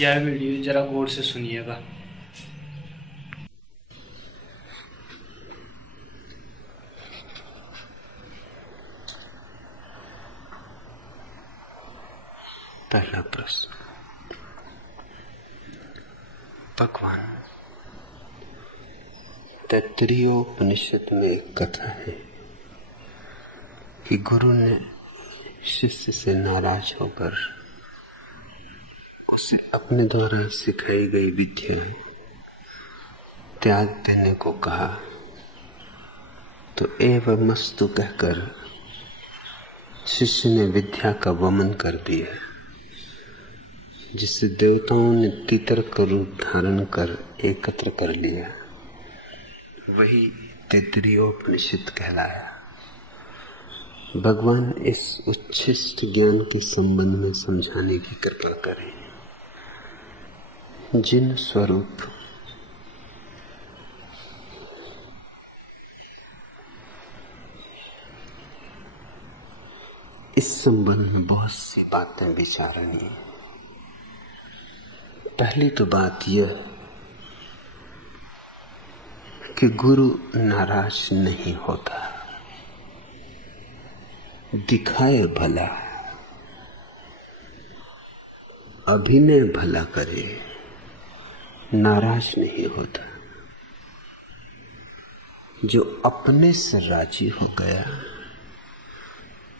यह वीडियो जरा गौर से सुनिएगा। पहला प्रश्न। भगवान, तैत्तरीयोपनिषद में एक कथा है कि गुरु ने शिष्य से नाराज होकर उसे अपने द्वारा सिखाई गई विद्या त्याग देने को कहा, तो एवमस्तु कहकर शिष्य ने विद्या का वमन कर दिया, जिससे देवताओं ने तीतर का रूप धारण कर एकत्र कर लिया। वही तैत्तरीयोपनिषद कहलाया। भगवान इस उच्छिष्ट ज्ञान के संबंध में समझाने की कृपा करें। जिन स्वरूप इस संबंध में बहुत सी बातें विचारनीय है। पहली तो बात यह कि गुरु नाराज नहीं होता, दिखाए भला, अभिनय भला करे, नाराज नहीं होता। जो अपने से राजी हो गया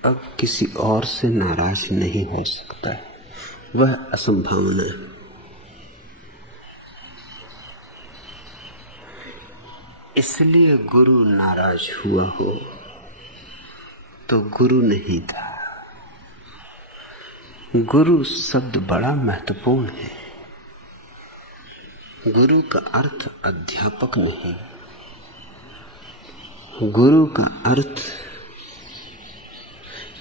अब किसी और से नाराज नहीं हो सकता, वह असंभावना है। इसलिए गुरु नाराज हुआ हो तो गुरु नहीं था। गुरु शब्द बड़ा महत्वपूर्ण है। गुरु का अर्थ अध्यापक नहीं, गुरु का अर्थ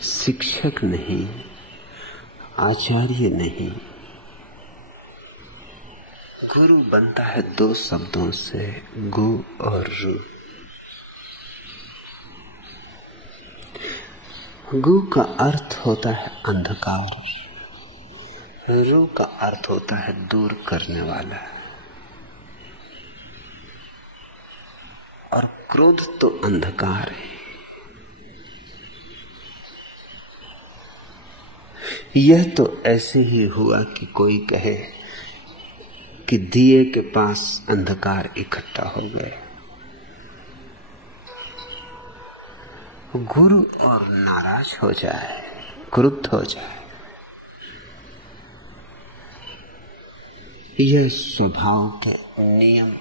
शिक्षक नहीं, आचार्य नहीं। गुरु बनता है दो शब्दों से, गु और रु। गु का अर्थ होता है अंधकार, रु का अर्थ होता है दूर करने वाला। और क्रोध तो अंधकार है। यह तो ऐसे ही हुआ कि कोई कहे कि दिए के पास अंधकार इकट्ठा हो गए। गुरु और नाराज हो जाए, क्रुद्ध हो जाए, यह स्वभाव के नियम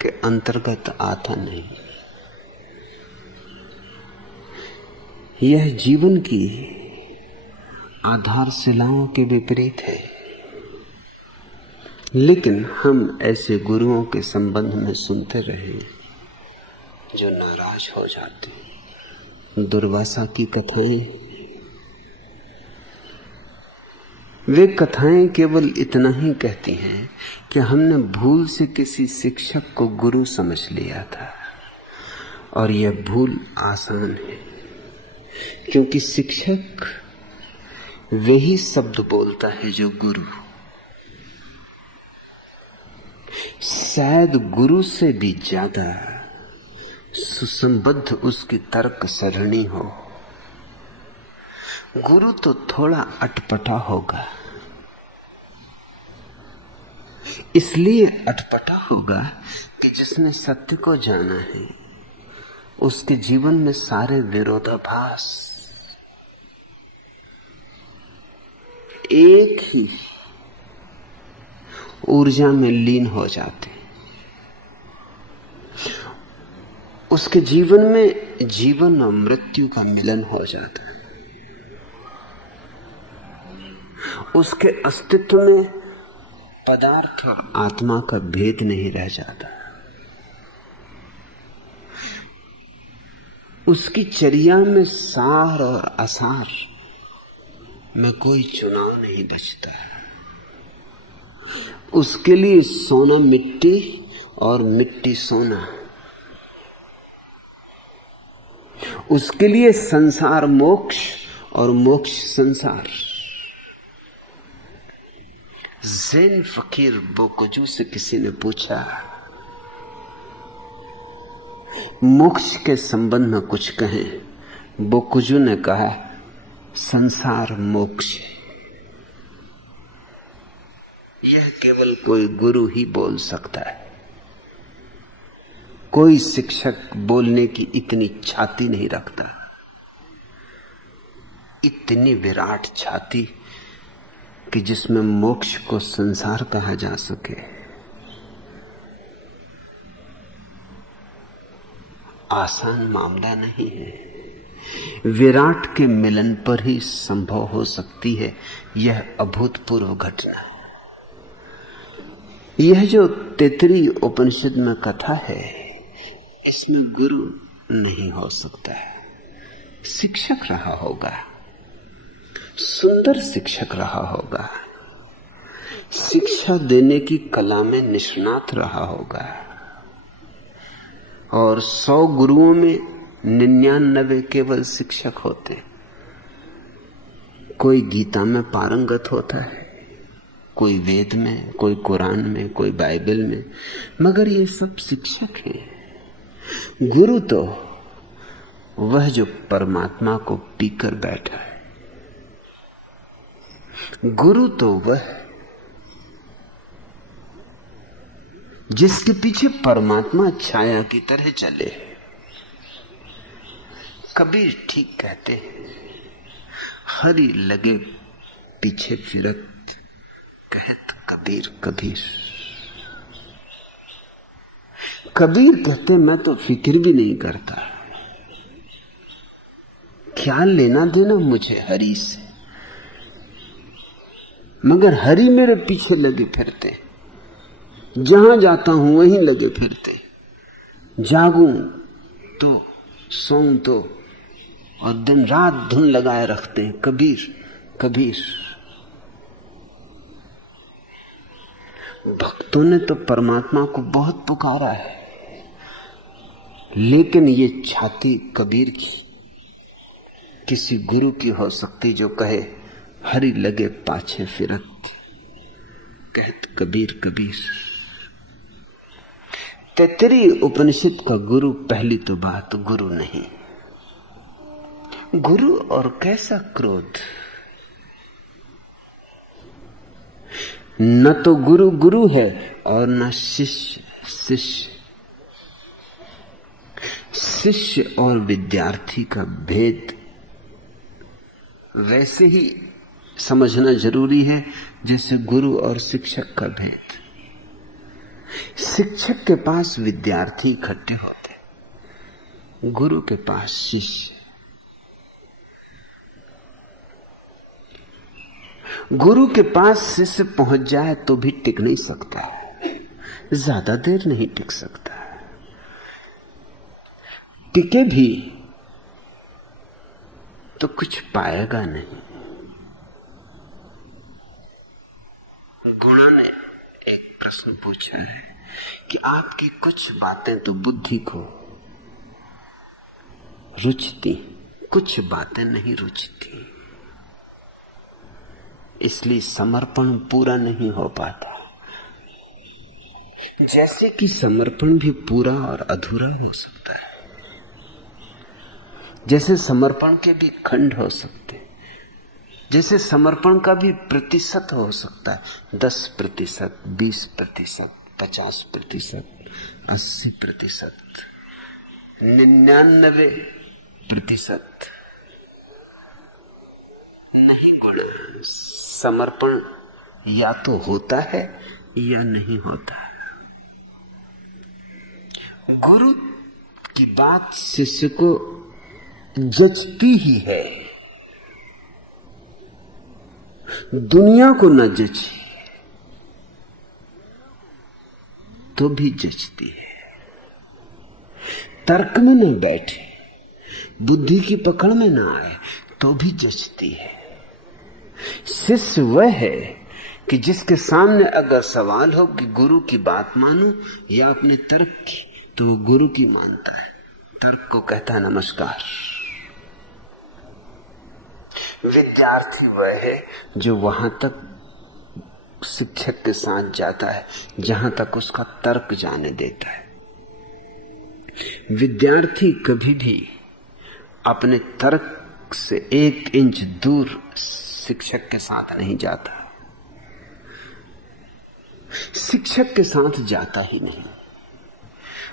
के अंतर्गत आता नहीं। यह जीवन की आधारशिलाओं के विपरीत है। लेकिन हम ऐसे गुरुओं के संबंध में सुनते रहे जो नाराज हो जाते। दुर्वासा की कथाएं, वे कथाएं केवल इतना ही कहती हैं कि हमने भूल से किसी शिक्षक को गुरु समझ लिया था, और यह भूल आसान है, क्योंकि शिक्षक वही शब्द बोलता है जो गुरु। शायद गुरु से भी ज्यादा सुसंबद्ध उसकी तर्क सरणी हो। गुरु तो थोड़ा अटपटा होगा, इसलिए अटपटा होगा कि जिसने सत्य को जाना है उसके जीवन में सारे विरोधाभास एक ही ऊर्जा में लीन हो जाते। उसके जीवन में जीवन और मृत्यु का मिलन हो जाता है। उसके अस्तित्व में पदार्थ और आत्मा का भेद नहीं रह जाता। उसकी चर्या में सार और असार में कोई चुनाव नहीं बचता। उसके लिए सोना मिट्टी और मिट्टी सोना, उसके लिए संसार मोक्ष और मोक्ष संसार, ज़ेन फकीर बोकुजू से किसी ने पूछा, मोक्ष के संबंध में कुछ कहें। बोकुजू ने कहा, संसार मोक्ष है। यह केवल कोई गुरु ही बोल सकता है। कोई शिक्षक बोलने की इतनी छाती नहीं रखता, इतनी विराट छाती कि जिसमें मोक्ष को संसार कहा जा सके। आसान मामला नहीं है। विराट के मिलन पर ही संभव हो सकती है यह अभूतपूर्व घटना। यह जो तैत्तिरीय उपनिषद में कथा है, इसमें गुरु नहीं हो सकता है। शिक्षक रहा होगा, सुंदर शिक्षक रहा होगा, शिक्षा देने की कला में निष्णात रहा होगा, और 100 गुरुओं में 99 केवल शिक्षक होते। कोई गीता में पारंगत होता है, कोई वेद में, कोई कुरान में, कोई बाइबल में, मगर ये सब शिक्षक हैं। गुरु तो वह जो परमात्मा को पीकर बैठा है। गुरु तो वह जिसके पीछे परमात्मा छाया की तरह चले। कबीर ठीक कहते हैं, हरि लगे पीछे फिरत, कहत कबीर कबीर। कबीर कहते, मैं तो फिक्र भी नहीं करता, ख्याल लेना देना मुझे हरि से, मगर हरि मेरे पीछे लगे फिरते। जहां जाता हूं वहीं लगे फिरते। जागूं तो सोऊं तो, और दिन रात धुन लगाए रखते हैं, कबीर कबीर। भक्तों ने तो परमात्मा को बहुत पुकारा है, लेकिन ये छाती कबीर की किसी गुरु की हो सकती जो कहे, हरि लगे पाछे फिरत, कहत कबीर कबीर। तैत्तिरीय उपनिषद का गुरु, पहली तो बात, गुरु नहीं। गुरु और कैसा क्रोध। न तो गुरु गुरु है और न शिष्य शिष्य। शिष्य और विद्यार्थी का भेद वैसे ही समझना जरूरी है जैसे गुरु और शिक्षक का भेद। शिक्षक के पास विद्यार्थी इकट्ठे होते, गुरु के पास शिष्य। गुरु के पास शिष्य पहुंच जाए तो भी टिक नहीं सकता, ज्यादा देर नहीं टिक सकता। टिके भी तो कुछ पाएगा नहीं। गुणा ने एक प्रश्न पूछा है कि आपकी कुछ बातें तो बुद्धि को रुचती, कुछ बातें नहीं रुचती, इसलिए समर्पण पूरा नहीं हो पाता। जैसे कि समर्पण भी पूरा और अधूरा हो सकता है, जैसे समर्पण के भी खंड हो सकते, जैसे समर्पण का भी प्रतिशत हो सकता है, 10%, 20%, 50%, 80%, 99% नहीं। गुण समर्पण या तो होता है या नहीं होता। गुरु की बात शिष्य को जचती ही है, दुनिया को न जची तो भी जचती है। तर्क में न बैठे, बुद्धि की पकड़ में न आए तो भी जचती है। शिष्य वह है कि जिसके सामने अगर सवाल हो कि गुरु की बात मानूं या अपने तर्क की, तो वो गुरु की मानता है, तर्क को कहता है नमस्कार। विद्यार्थी वह है जो वहां तक शिक्षक के साथ जाता है जहां तक उसका तर्क जाने देता है। विद्यार्थी कभी भी अपने तर्क से 1 इंच दूर शिक्षक के साथ नहीं जाता, शिक्षक के साथ जाता ही नहीं।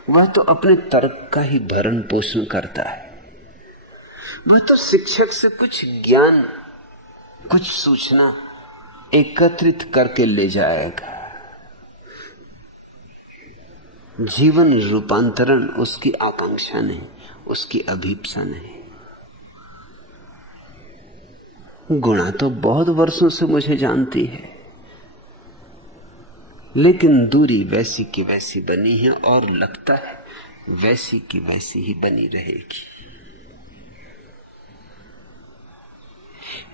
वह तो अपने तर्क का ही भरण पोषण करता है। वह तो शिक्षक से कुछ ज्ञान, कुछ सूचना एकत्रित करके ले जाएगा। जीवन रूपांतरण उसकी आकांक्षा नहीं, उसकी अभीप्सा नहीं। गुणा तो बहुत वर्षों से मुझे जानती है, लेकिन दूरी वैसी की वैसी बनी है और लगता है वैसी की वैसी ही बनी रहेगी।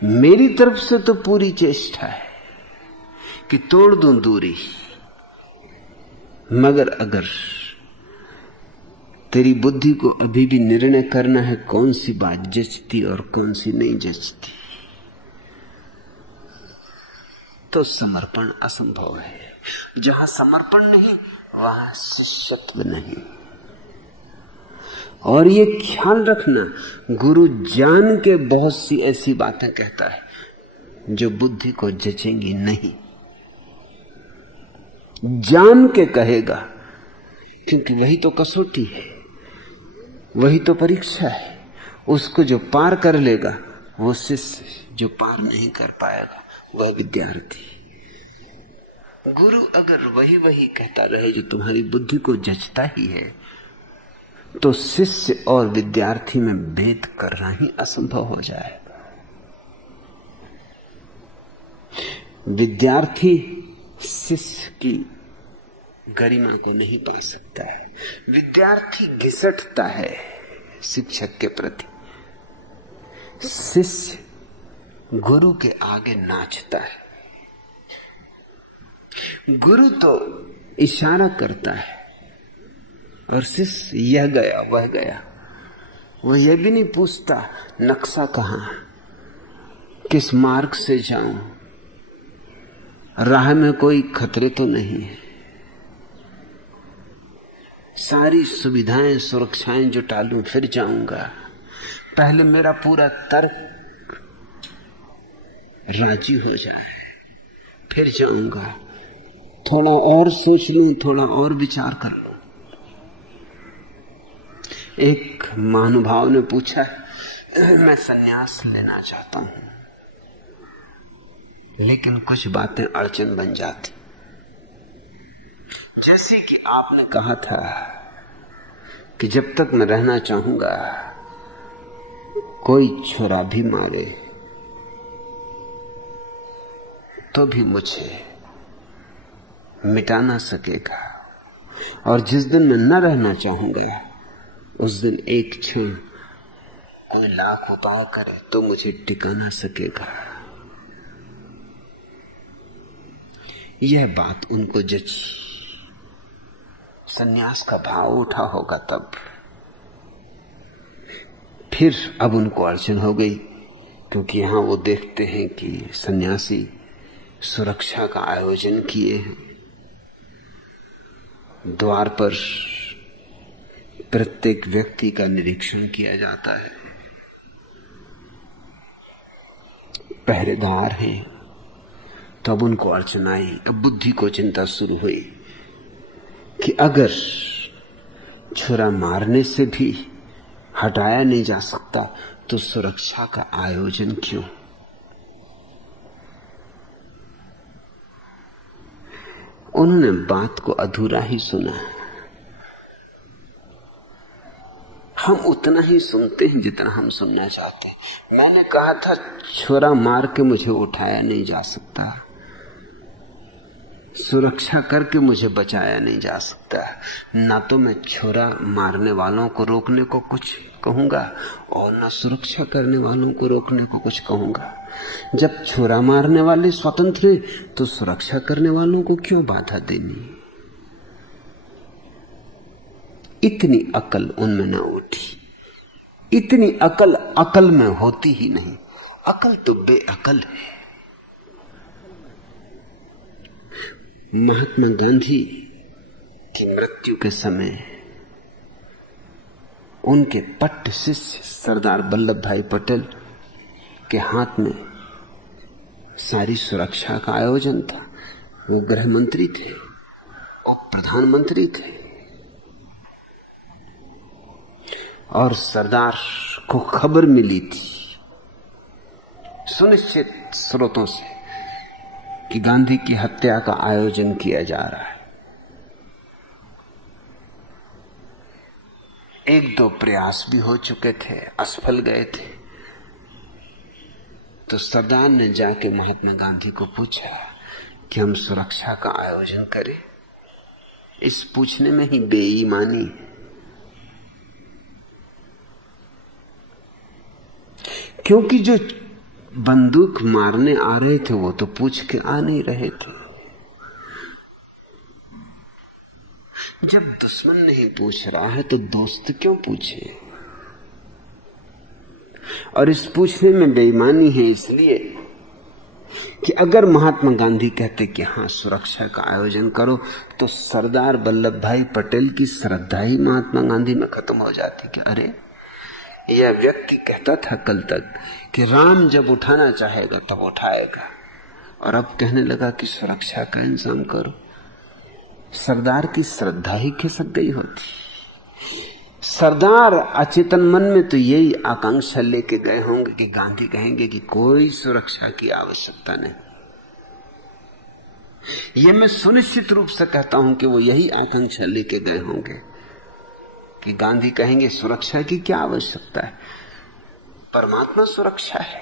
मेरी तरफ से तो पूरी चेष्टा है कि तोड़ दूं दूरी, मगर अगर तेरी बुद्धि को अभी भी निर्णय करना है कौन सी बात जचती और कौन सी नहीं जचती, तो समर्पण असंभव है। जहां समर्पण नहीं वहां शिष्यत्व नहीं। और ये ख्याल रखना, गुरु जान के बहुत सी ऐसी बातें कहता है जो बुद्धि को जचेंगी नहीं। जान के कहेगा, क्योंकि वही तो कसौटी है, वही तो परीक्षा है। उसको जो पार कर लेगा वो शिष्य, जो पार नहीं कर पाएगा वह विद्यार्थी। गुरु अगर वही वही कहता रहे जो तुम्हारी बुद्धि को जचता ही है, तो शिष्य और विद्यार्थी में भेद करना ही असंभव हो जाएगा। विद्यार्थी शिष्य की गरिमा को नहीं पा सकता है। विद्यार्थी घिसटता है शिक्षक के प्रति, शिष्य गुरु के आगे नाचता है। गुरु तो इशारा करता है और शिष्य यह गया वह गया। वो यह भी नहीं पूछता नक्शा कहां, किस मार्ग से जाऊं, राह में कोई खतरे तो नहीं है, सारी सुविधाएं सुरक्षाएं जुटा लूं फिर जाऊंगा। पहले मेरा पूरा तर्क राजी हो जाए फिर जाऊंगा। थोड़ा और सोच लूं, थोड़ा और विचार कर लूं। एक महानुभाव ने पूछा, मैं सन्यास लेना चाहता हूं, लेकिन कुछ बातें अड़चन बन जाती। जैसे कि आपने कहा था कि जब तक मैं रहना चाहूंगा कोई छुरा भी मारे तो भी मुझे मिटा ना सकेगा, और जिस दिन मैं न रहना चाहूंगा उस दिन एक क्षण कोई लाख उपाय करे तो मुझे टिका ना सकेगा। यह बात उनको जची, सन्यास का भाव उठा होगा तब। फिर अब उनको अड़चन हो गई, क्योंकि यहां वो देखते हैं कि सन्यासी सुरक्षा का आयोजन किए हैं। द्वार पर प्रत्येक व्यक्ति का निरीक्षण किया जाता है, पहरेदार हैं। तब उनको अड़चन आई। अब बुद्धि को चिंता शुरू हुई कि अगर छुरा मारने से भी हटाया नहीं जा सकता तो सुरक्षा का आयोजन क्यों। उन्होंने बात को अधूरा ही सुना। हम उतना ही सुनते हैं जितना हम सुनना चाहते हैं। मैंने कहा था छुरा मार के मुझे उठाया नहीं जा सकता, सुरक्षा करके मुझे बचाया नहीं जा सकता। ना तो मैं छुरा मारने वालों को रोकने को कुछ कहूंगा और ना सुरक्षा करने वालों को रोकने को कुछ कहूंगा। जब छुरा मारने वाले स्वतंत्र हैं तो सुरक्षा करने वालों को क्यों बाधा देनी। इतनी अकल उनमें न उठी। इतनी अकल अकल में होती ही नहीं। अकल तो बेअकल है। महात्मा गांधी की मृत्यु के समय उनके पट्ट शिष्य सरदार वल्लभ भाई पटेल के हाथ में सारी सुरक्षा का आयोजन था। वो गृह मंत्री थे और प्रधानमंत्री थे, और सरदार को खबर मिली थी सुनिश्चित स्रोतों से कि गांधी की हत्या का आयोजन किया जा रहा है। एक दो प्रयास भी हो चुके थे, असफल गए थे। तो सरदार ने जाके महात्मा गांधी को पूछा कि हम सुरक्षा का आयोजन करें। इस पूछने में ही बेईमानी है, क्योंकि जो बंदूक मारने आ रहे थे वो तो पूछ के आ नहीं रहे थे। जब दुश्मन नहीं पूछ रहा है तो दोस्त क्यों पूछे? और इस पूछने में बेईमानी है इसलिए कि अगर महात्मा गांधी कहते कि हाँ सुरक्षा का आयोजन करो, तो सरदार वल्लभ भाई पटेल की श्रद्धा ही महात्मा गांधी में खत्म हो जाती कि अरे, यह व्यक्ति कहता था कल तक कि राम जब उठाना चाहेगा तब उठाएगा, और अब कहने लगा कि सुरक्षा का इंतजाम करो। सरदार की श्रद्धा ही खिसक गई होती। सरदार अचेतन मन में तो यही आकांक्षा लेके गए होंगे कि गांधी कहेंगे कि कोई सुरक्षा की आवश्यकता नहीं। यह मैं सुनिश्चित रूप से कहता हूं कि वो यही आकांक्षा लेके गए होंगे कि गांधी कहेंगे सुरक्षा की क्या आवश्यकता है, परमात्मा सुरक्षा है।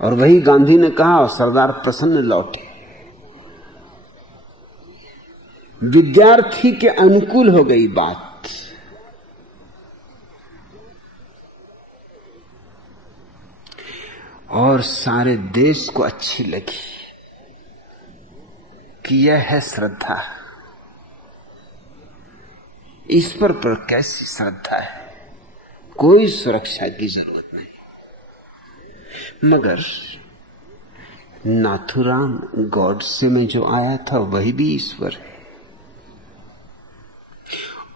और वही गांधी ने कहा और सरदार प्रसन्न लौटे। विद्यार्थी के अनुकूल हो गई बात। और सारे देश को अच्छी लगी कि यह है श्रद्धा। ईश्वर पर कैसी श्रद्धा है, कोई सुरक्षा की जरूरत नहीं। मगर नाथुराम गॉडसे में जो आया था वही भी ईश्वर है,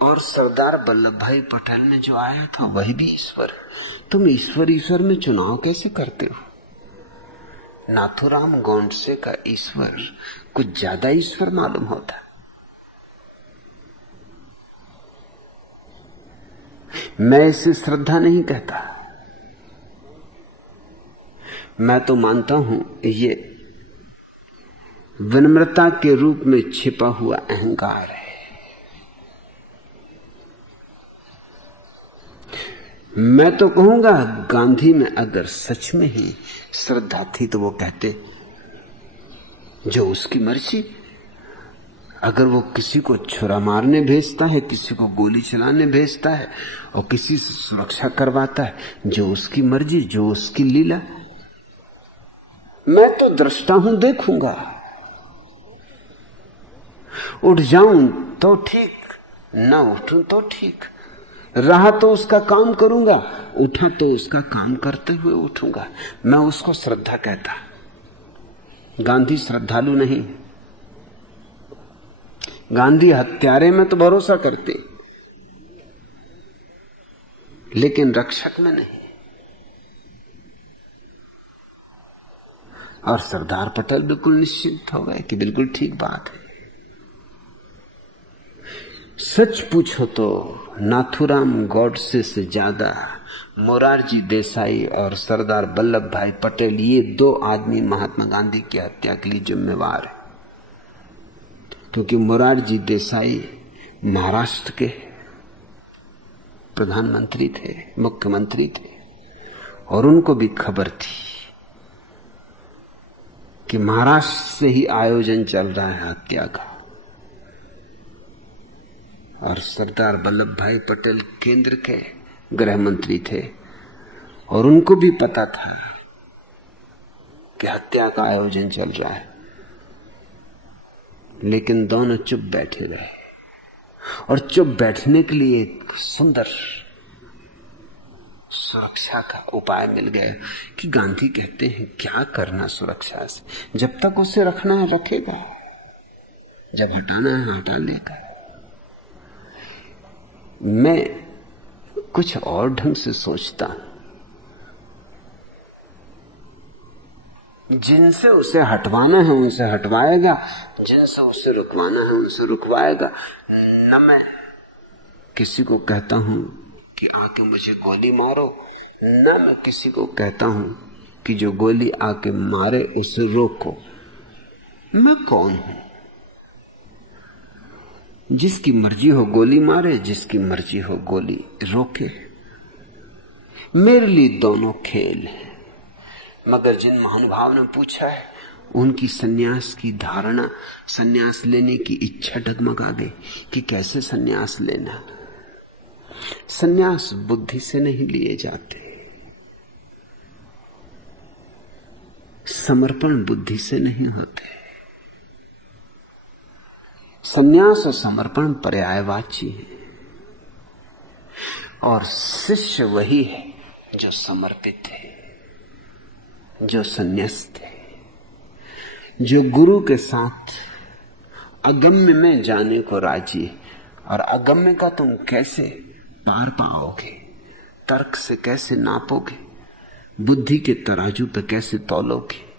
और सरदार वल्लभ भाई पटेल ने जो आया था वही भी ईश्वर है। तुम ईश्वर ईश्वर में चुनाव कैसे करते हो? नाथुराम गॉडसे का ईश्वर कुछ ज्यादा ईश्वर मालूम होता। मैं इसे श्रद्धा नहीं कहता, मैं तो मानता हूं ये विनम्रता के रूप में छिपा हुआ अहंकार है। मैं तो कहूंगा गांधी में अगर सच में ही श्रद्धा थी तो वो कहते जो उसकी मर्जी। अगर वो किसी को छुरा मारने भेजता है, किसी को गोली चलाने भेजता है और किसी से सुरक्षा करवाता है, जो उसकी मर्जी, जो उसकी लीला। मैं तो दृष्टा हूं, देखूंगा। उठ जाऊं तो ठीक, ना उठूं तो ठीक। रहा तो उसका काम करूंगा, उठा तो उसका काम करते हुए उठूंगा। मैं उसको श्रद्धा कहता। गांधी श्रद्धालु नहीं, गांधी हत्यारे में तो भरोसा करते, लेकिन रक्षक में नहीं। और सरदार पटेल बिल्कुल निश्चिंत हो गए कि बिल्कुल ठीक बात है। सच पूछो तो नाथुराम गॉडसे से ज्यादा मोरारजी देसाई और सरदार वल्लभ भाई पटेल, ये दो आदमी महात्मा गांधी की हत्या के लिए जिम्मेवार है। क्योंकि मोरारजी देसाई महाराष्ट्र के प्रधानमंत्री थे, मुख्यमंत्री थे, और उनको भी खबर थी कि महाराष्ट्र से ही आयोजन चल रहा है हत्या का। और सरदार वल्लभ भाई पटेल केंद्र के गृह मंत्री थे, और उनको भी पता था कि हत्या का आयोजन चल रहा है। लेकिन दोनों चुप बैठे रहे, और चुप बैठने के लिए एक सुंदर सुरक्षा का उपाय मिल गया कि गांधी कहते हैं क्या करना सुरक्षा से, जब तक उसे रखना है रखेगा, जब हटाना है हटा लेगा। मैं कुछ और ढंग से सोचता हूं। जिनसे उसे हटवाना है उनसे हटवाएगा, जिनसे उसे रुकवाना है उनसे रुकवाएगा। न मैं किसी को कहता हूं कि आके मुझे गोली मारो, न मैं किसी को कहता हूं कि जो गोली आके मारे उसे रोको। मैं कौन हूं? जिसकी मर्जी हो गोली मारे, जिसकी मर्जी हो गोली रोके। मेरे लिए दोनों खेल है। मगर जिन महानुभाव ने पूछा है उनकी सन्यास की धारणा, सन्यास लेने की इच्छा डगमगा गई कि कैसे सन्यास लेना। सन्यास बुद्धि से नहीं लिए जाते, समर्पण बुद्धि से नहीं होते। सन्यास और समर्पण पर्यायवाची है, और शिष्य वही है जो समर्पित है, जो संन्यास्त है, जो गुरु के साथ अगम्य में जाने को राजी है। और अगम्य का तुम कैसे पार पाओगे? तर्क से कैसे नापोगे? बुद्धि के तराजू पे कैसे तौलोगे?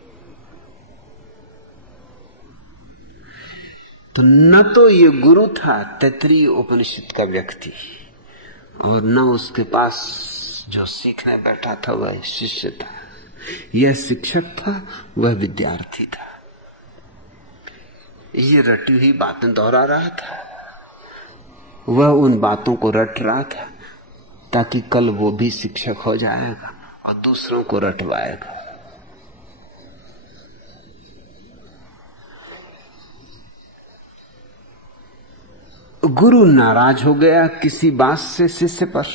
तो न तो ये गुरु था तैत्तिरीय उपनिषद का व्यक्ति, और न उसके पास जो सीखने बैठा था वह शिष्य था। यह शिक्षक था, वह विद्यार्थी था। ये रटी हुई बातें दोहरा रहा था, वह उन बातों को रट रहा था ताकि कल वो भी शिक्षक हो जाएगा और दूसरों को रटवाएगा। गुरु नाराज हो गया किसी बात से शिष्य पर।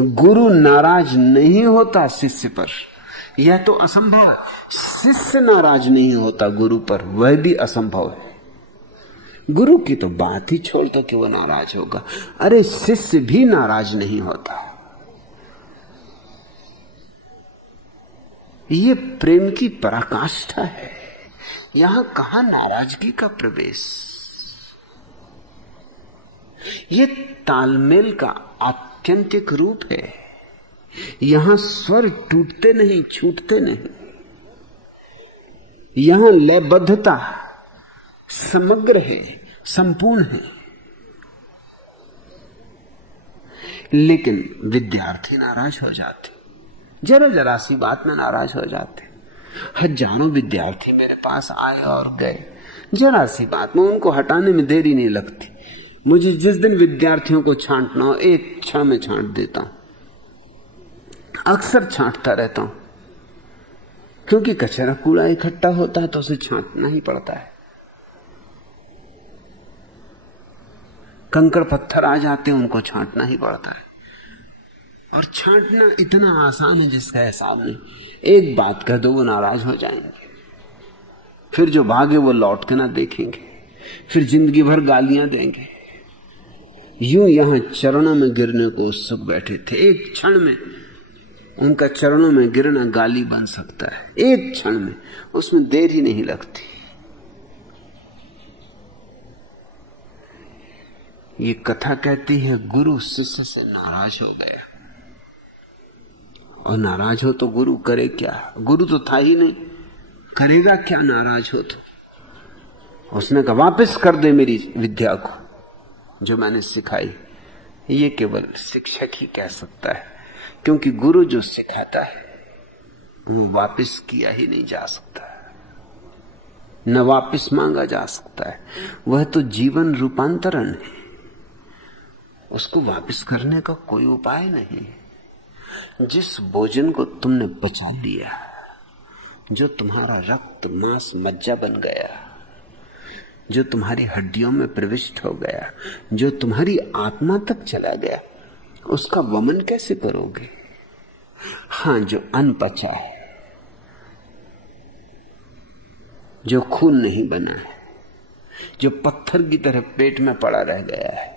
गुरु नाराज नहीं होता शिष्य पर, यह तो असंभव है। शिष्य नाराज नहीं होता गुरु पर, वह भी असंभव है। गुरु की तो बात ही छोड़ दो कि वह नाराज होगा। अरे शिष्य भी नाराज नहीं होता। ये प्रेम की पराकाष्ठा है, यहां कहां नाराजगी का प्रवेश। ये तालमेल का आत्यंतिक रूप है। यहां स्वर टूटते नहीं, छूटते नहीं। यहां लयबद्धता समग्र है, संपूर्ण है। लेकिन विद्यार्थी नाराज हो जाते, जरा जरा सी बात में नाराज हो जाते। हजारों विद्यार्थी मेरे पास आए और गए, जरा सी बात में उनको हटाने में देरी नहीं लगती। मुझे जिस दिन विद्यार्थियों को छांटना हो, एक क्षण में छांट देता हूं। अक्सर छांटता रहता हूं, क्योंकि कचरा कूड़ा इकट्ठा होता है तो उसे छांटना ही पड़ता है। कंकड़ पत्थर आ जाते हैं, उनको छांटना ही पड़ता है। और छांटना इतना आसान है जिसका हिसाब नहीं। एक बात कह दो वो नाराज हो जाएंगे, फिर जो भागे वो लौट के ना देखेंगे, फिर जिंदगी भर गालियां देंगे। यूं यहां चरणों में गिरने को उत्सुक बैठे थे। एक क्षण में उनका चरणों में गिरना गाली बन सकता है, एक क्षण में, उसमें देर ही नहीं लगती। ये कथा कहती है गुरु शिष्य से नाराज हो गया। और नाराज हो तो गुरु करे क्या? गुरु तो था ही नहीं, करेगा क्या नाराज हो तो? उसने कहा वापस कर दे मेरी विद्या को जो मैंने सिखाई। ये केवल शिक्षक ही कह सकता है, क्योंकि गुरु जो सिखाता है वो वापस किया ही नहीं जा सकता, न वापस मांगा जा सकता है। वह तो जीवन रूपांतरण है, उसको वापस करने का कोई उपाय नहीं। जिस भोजन को तुमने पचा लिया, जो तुम्हारा रक्त मांस मज्जा बन गया, जो तुम्हारी हड्डियों में प्रविष्ट हो गया, जो तुम्हारी आत्मा तक चला गया, उसका वमन कैसे करोगे? हां, जो अनपचा है, जो खून नहीं बना है, जो पत्थर की तरह पेट में पड़ा रह गया है,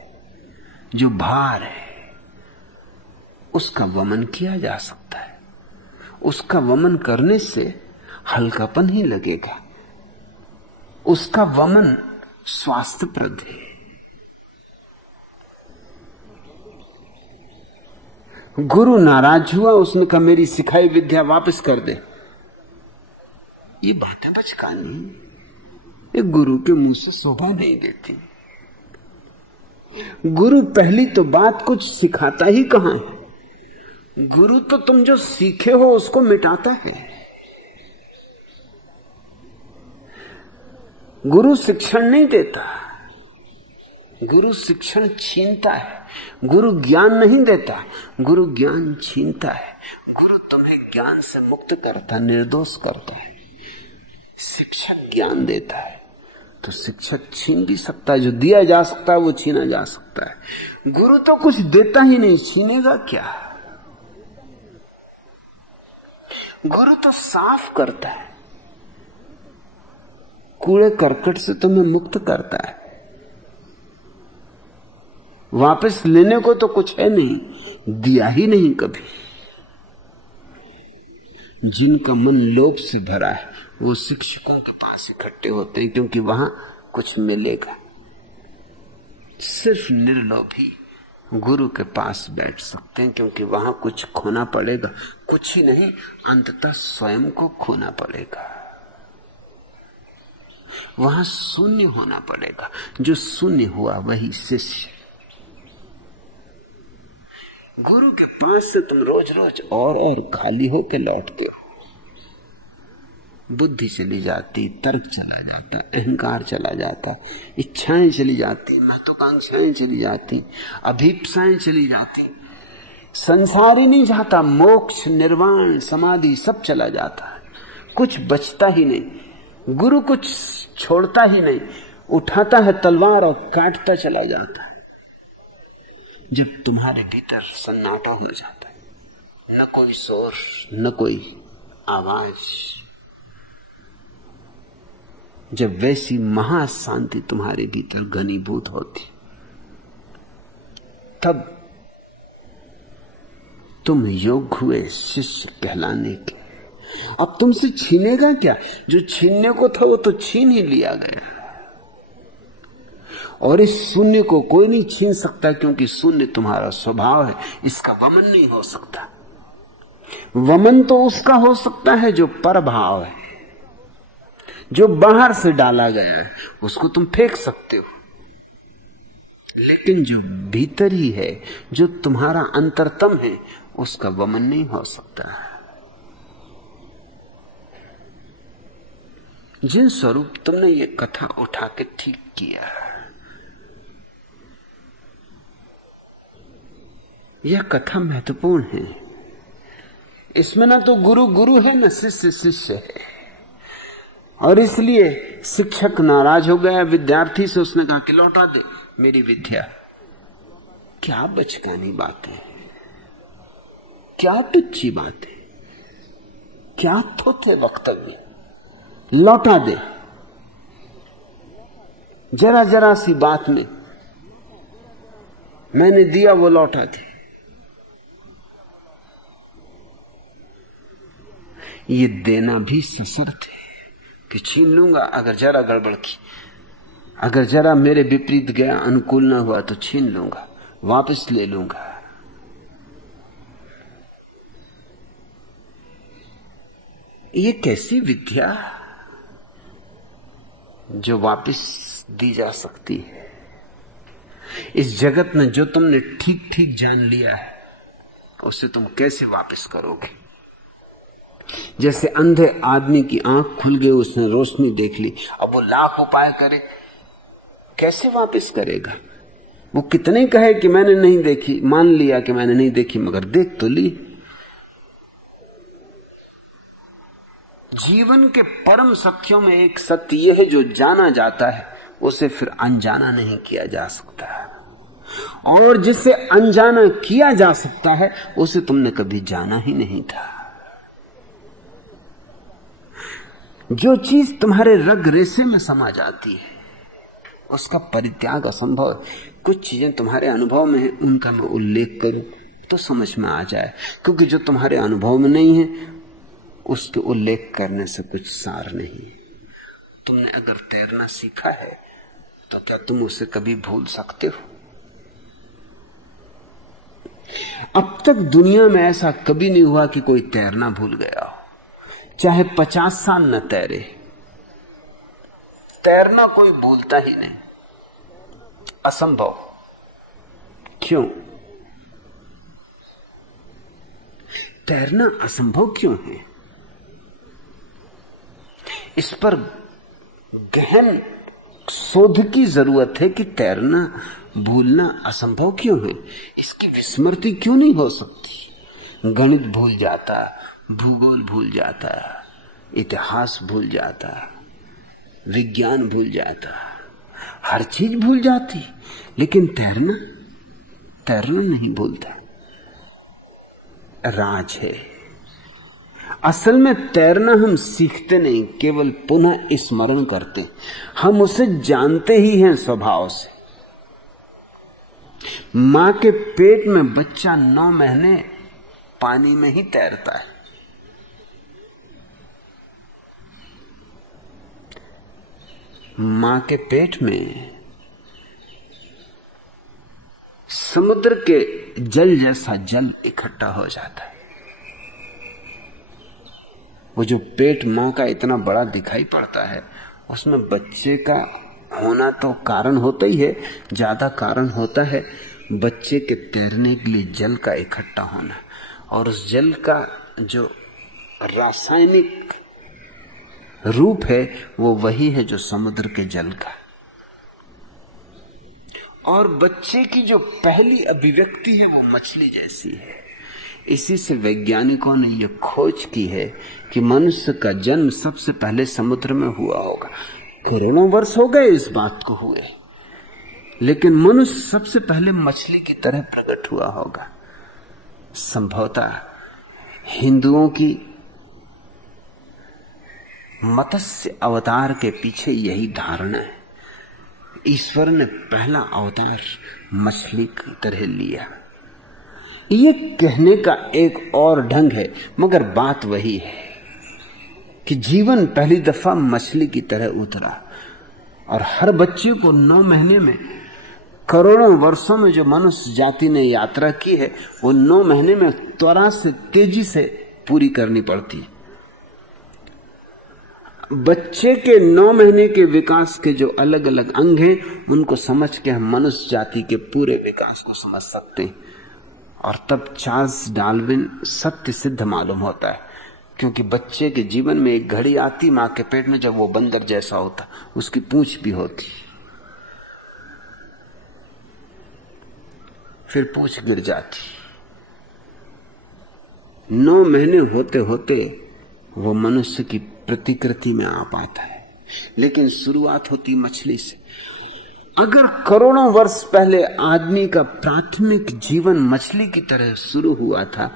जो भार है, उसका वमन किया जा सकता है। उसका वमन करने से हल्कापन ही लगेगा, उसका वमन स्वास्थ्यप्रद है। गुरु नाराज हुआ, उसने कहा मेरी सिखाई विद्या वापस कर दे। ये बातें बचकानी, ये गुरु के मुंह से शोभा नहीं देती। गुरु पहली तो बात कुछ सिखाता ही कहां है। गुरु तो तुम जो सीखे हो उसको मिटाता है। गुरु शिक्षण नहीं देता, गुरु शिक्षण छीनता है। गुरु ज्ञान नहीं देता, गुरु ज्ञान छीनता है। गुरु तुम्हें ज्ञान से मुक्त करता, निर्दोष करता है। शिक्षक ज्ञान देता है, तो शिक्षक छीन भी सकता है। जो दिया जा सकता है वो छीना जा सकता है। गुरु तो कुछ देता ही नहीं, छीनेगा क्या। गुरु तो साफ करता है, कूड़े करकट से तुम्हें मुक्त करता है। वापस लेने को तो कुछ है नहीं, दिया ही नहीं कभी। जिनका मन लोभ से भरा है वो शिक्षकों के पास इकट्ठे होते हैं, क्योंकि वहां कुछ मिलेगा। सिर्फ निर्लोभी गुरु के पास बैठ सकते हैं, क्योंकि वहां कुछ खोना पड़ेगा। कुछ ही नहीं, अंततः स्वयं को खोना पड़ेगा। वहां शून्य होना पड़ेगा। जो शून्य हुआ वही शिष्य। गुरु के पास से तुम रोज रोज और खाली होके लौटते हो। बुद्धि चली जाती, तर्क चला जाता, अहंकार चला जाता, इच्छाएं चली जाती, महत्वाकांक्षाएं चली जाती, अभीप्साएं चली जाती। संसार ही नहीं जाता, मोक्ष, निर्वाण, समाधि सब चला जाता है। कुछ बचता ही नहीं। गुरु कुछ छोड़ता ही नहीं, उठाता है तलवार और काटता चला जाता है। जब तुम्हारे भीतर सन्नाटा हो जाता है, न कोई शोर, न कोई आवाज, जब वैसी महाशांति तुम्हारे भीतर घनीभूत होती, तब तुम योग्य हुए शिष्य कहलाने के। अब तुमसे छीनेगा क्या? जो छीनने को था वो तो छीन ही लिया गया। और इस शून्य को कोई नहीं छीन सकता, क्योंकि शून्य तुम्हारा स्वभाव है। इसका वमन नहीं हो सकता। वमन तो उसका हो सकता है जो परभाव है, जो बाहर से डाला गया है, उसको तुम फेंक सकते हो। लेकिन जो भीतर ही है, जो तुम्हारा अंतरतम है, उसका वमन नहीं हो सकता। जिन स्वरूप तुमने ये कथा उठा के ठीक किया, यह कथा महत्वपूर्ण है। इसमें ना तो गुरु गुरु है, ना शिष्य शिष्य है। और इसलिए शिक्षक नाराज हो गया विद्यार्थी से। उसने कहा कि लौटा दे मेरी विद्या। क्या बचकानी बात है, क्या तुच्छी बात है, क्या थोथे वक्तव्य। लौटा दे। जरा जरा सी बात में मैंने दिया वो लौटा दे। ये देना भी सशर्त है कि छीन लूंगा अगर जरा गड़बड़ की, अगर जरा मेरे विपरीत गया, अनुकूल ना हुआ तो छीन लूंगा, वापस ले लूंगा। ये कैसी विद्या जो वापस दी जा सकती है? इस जगत में जो तुमने ठीक ठीक जान लिया है, उसे तुम कैसे वापस करोगे? जैसे अंधे आदमी की आंख खुल गई, उसने रोशनी देख ली, अब वो लाख उपाय करे, कैसे वापस करेगा? वो कितने कहे कि मैंने नहीं देखी, मान लिया कि मैंने नहीं देखी, मगर देख तो ली। जीवन के परम सत्यों में एक सत्य यह है, जो जाना जाता है उसे फिर अनजाना नहीं किया जा सकता, और जिसे अनजाना किया जा सकता है उसे तुमने कभी जाना ही नहीं था। जो चीज तुम्हारे रग रेशे में समा जाती है उसका परित्याग असंभव है। कुछ चीजें तुम्हारे अनुभव में है, उनका मैं उल्लेख करूं तो समझ में आ जाए, क्योंकि जो तुम्हारे अनुभव में नहीं है उसके उल्लेख करने से कुछ सार नहीं। तुमने अगर तैरना सीखा है तो क्या तुम उसे कभी भूल सकते हो? अब तक दुनिया में ऐसा कभी नहीं हुआ कि कोई तैरना भूल गया हो, चाहे 50 साल न तैरे। तैरना कोई भूलता ही नहीं, असंभव। क्यों? तैरना असंभव क्यों है? इस पर गहन शोध की जरूरत है कि तैरना भूलना असंभव क्यों है। इसकी विस्मृति क्यों नहीं हो सकती? गणित भूल जाता, भूगोल भूल जाता, इतिहास भूल जाता, विज्ञान भूल जाता, हर चीज भूल जाती, लेकिन तैरना नहीं भूलता। राज है। असल में तैरना हम सीखते नहीं, केवल पुनः स्मरण करते। हम उसे जानते ही हैं स्वभाव से। मां के पेट में बच्चा 9 महीने पानी में ही तैरता है। मां के पेट में समुद्र के जल जैसा जल इकट्ठा हो जाता है। वो जो पेट मां का इतना बड़ा दिखाई पड़ता है, उसमें बच्चे का होना तो कारण होता ही है, ज्यादा कारण होता है बच्चे के तैरने के लिए जल का इकट्ठा होना। और उस जल का जो रासायनिक रूप है वो वही है जो समुद्र के जल का। और बच्चे की जो पहली अभिव्यक्ति है वो मछली जैसी है। इसी से वैज्ञानिकों ने यह खोज की है कि मनुष्य का जन्म सबसे पहले समुद्र में हुआ होगा। करोड़ों वर्ष हो गए इस बात को हुए, लेकिन मनुष्य सबसे पहले मछली की तरह प्रकट हुआ होगा। संभवतः हिंदुओं की मत्स्य अवतार के पीछे यही धारणा है। ईश्वर ने पहला अवतार मछली की तरह लिया। ये कहने का एक और ढंग है, मगर बात वही है कि जीवन पहली दफा मछली की तरह उतरा। और हर बच्चे को 9 महीने में, करोड़ों वर्षों में जो मनुष्य जाति ने यात्रा की है, वो 9 महीने में त्वरा से, तेजी से पूरी करनी पड़ती है। बच्चे के 9 महीने के विकास के जो अलग अलग अंग हैं, उनको समझ के हम मनुष्य जाति के पूरे विकास को समझ सकते हैं। और तब चार्ल्स डार्विन सत्य सिद्ध मालूम होता है, क्योंकि बच्चे के जीवन में एक घड़ी आती मां के पेट में जब वो बंदर जैसा होता, उसकी पूंछ भी होती, फिर पूंछ गिर जाती। 9 महीने होते होते वो मनुष्य की प्रतिकृति में आ पाता है, लेकिन शुरुआत होती मछली से। अगर करोड़ों वर्ष पहले आदमी का प्राथमिक जीवन मछली की तरह शुरू हुआ था,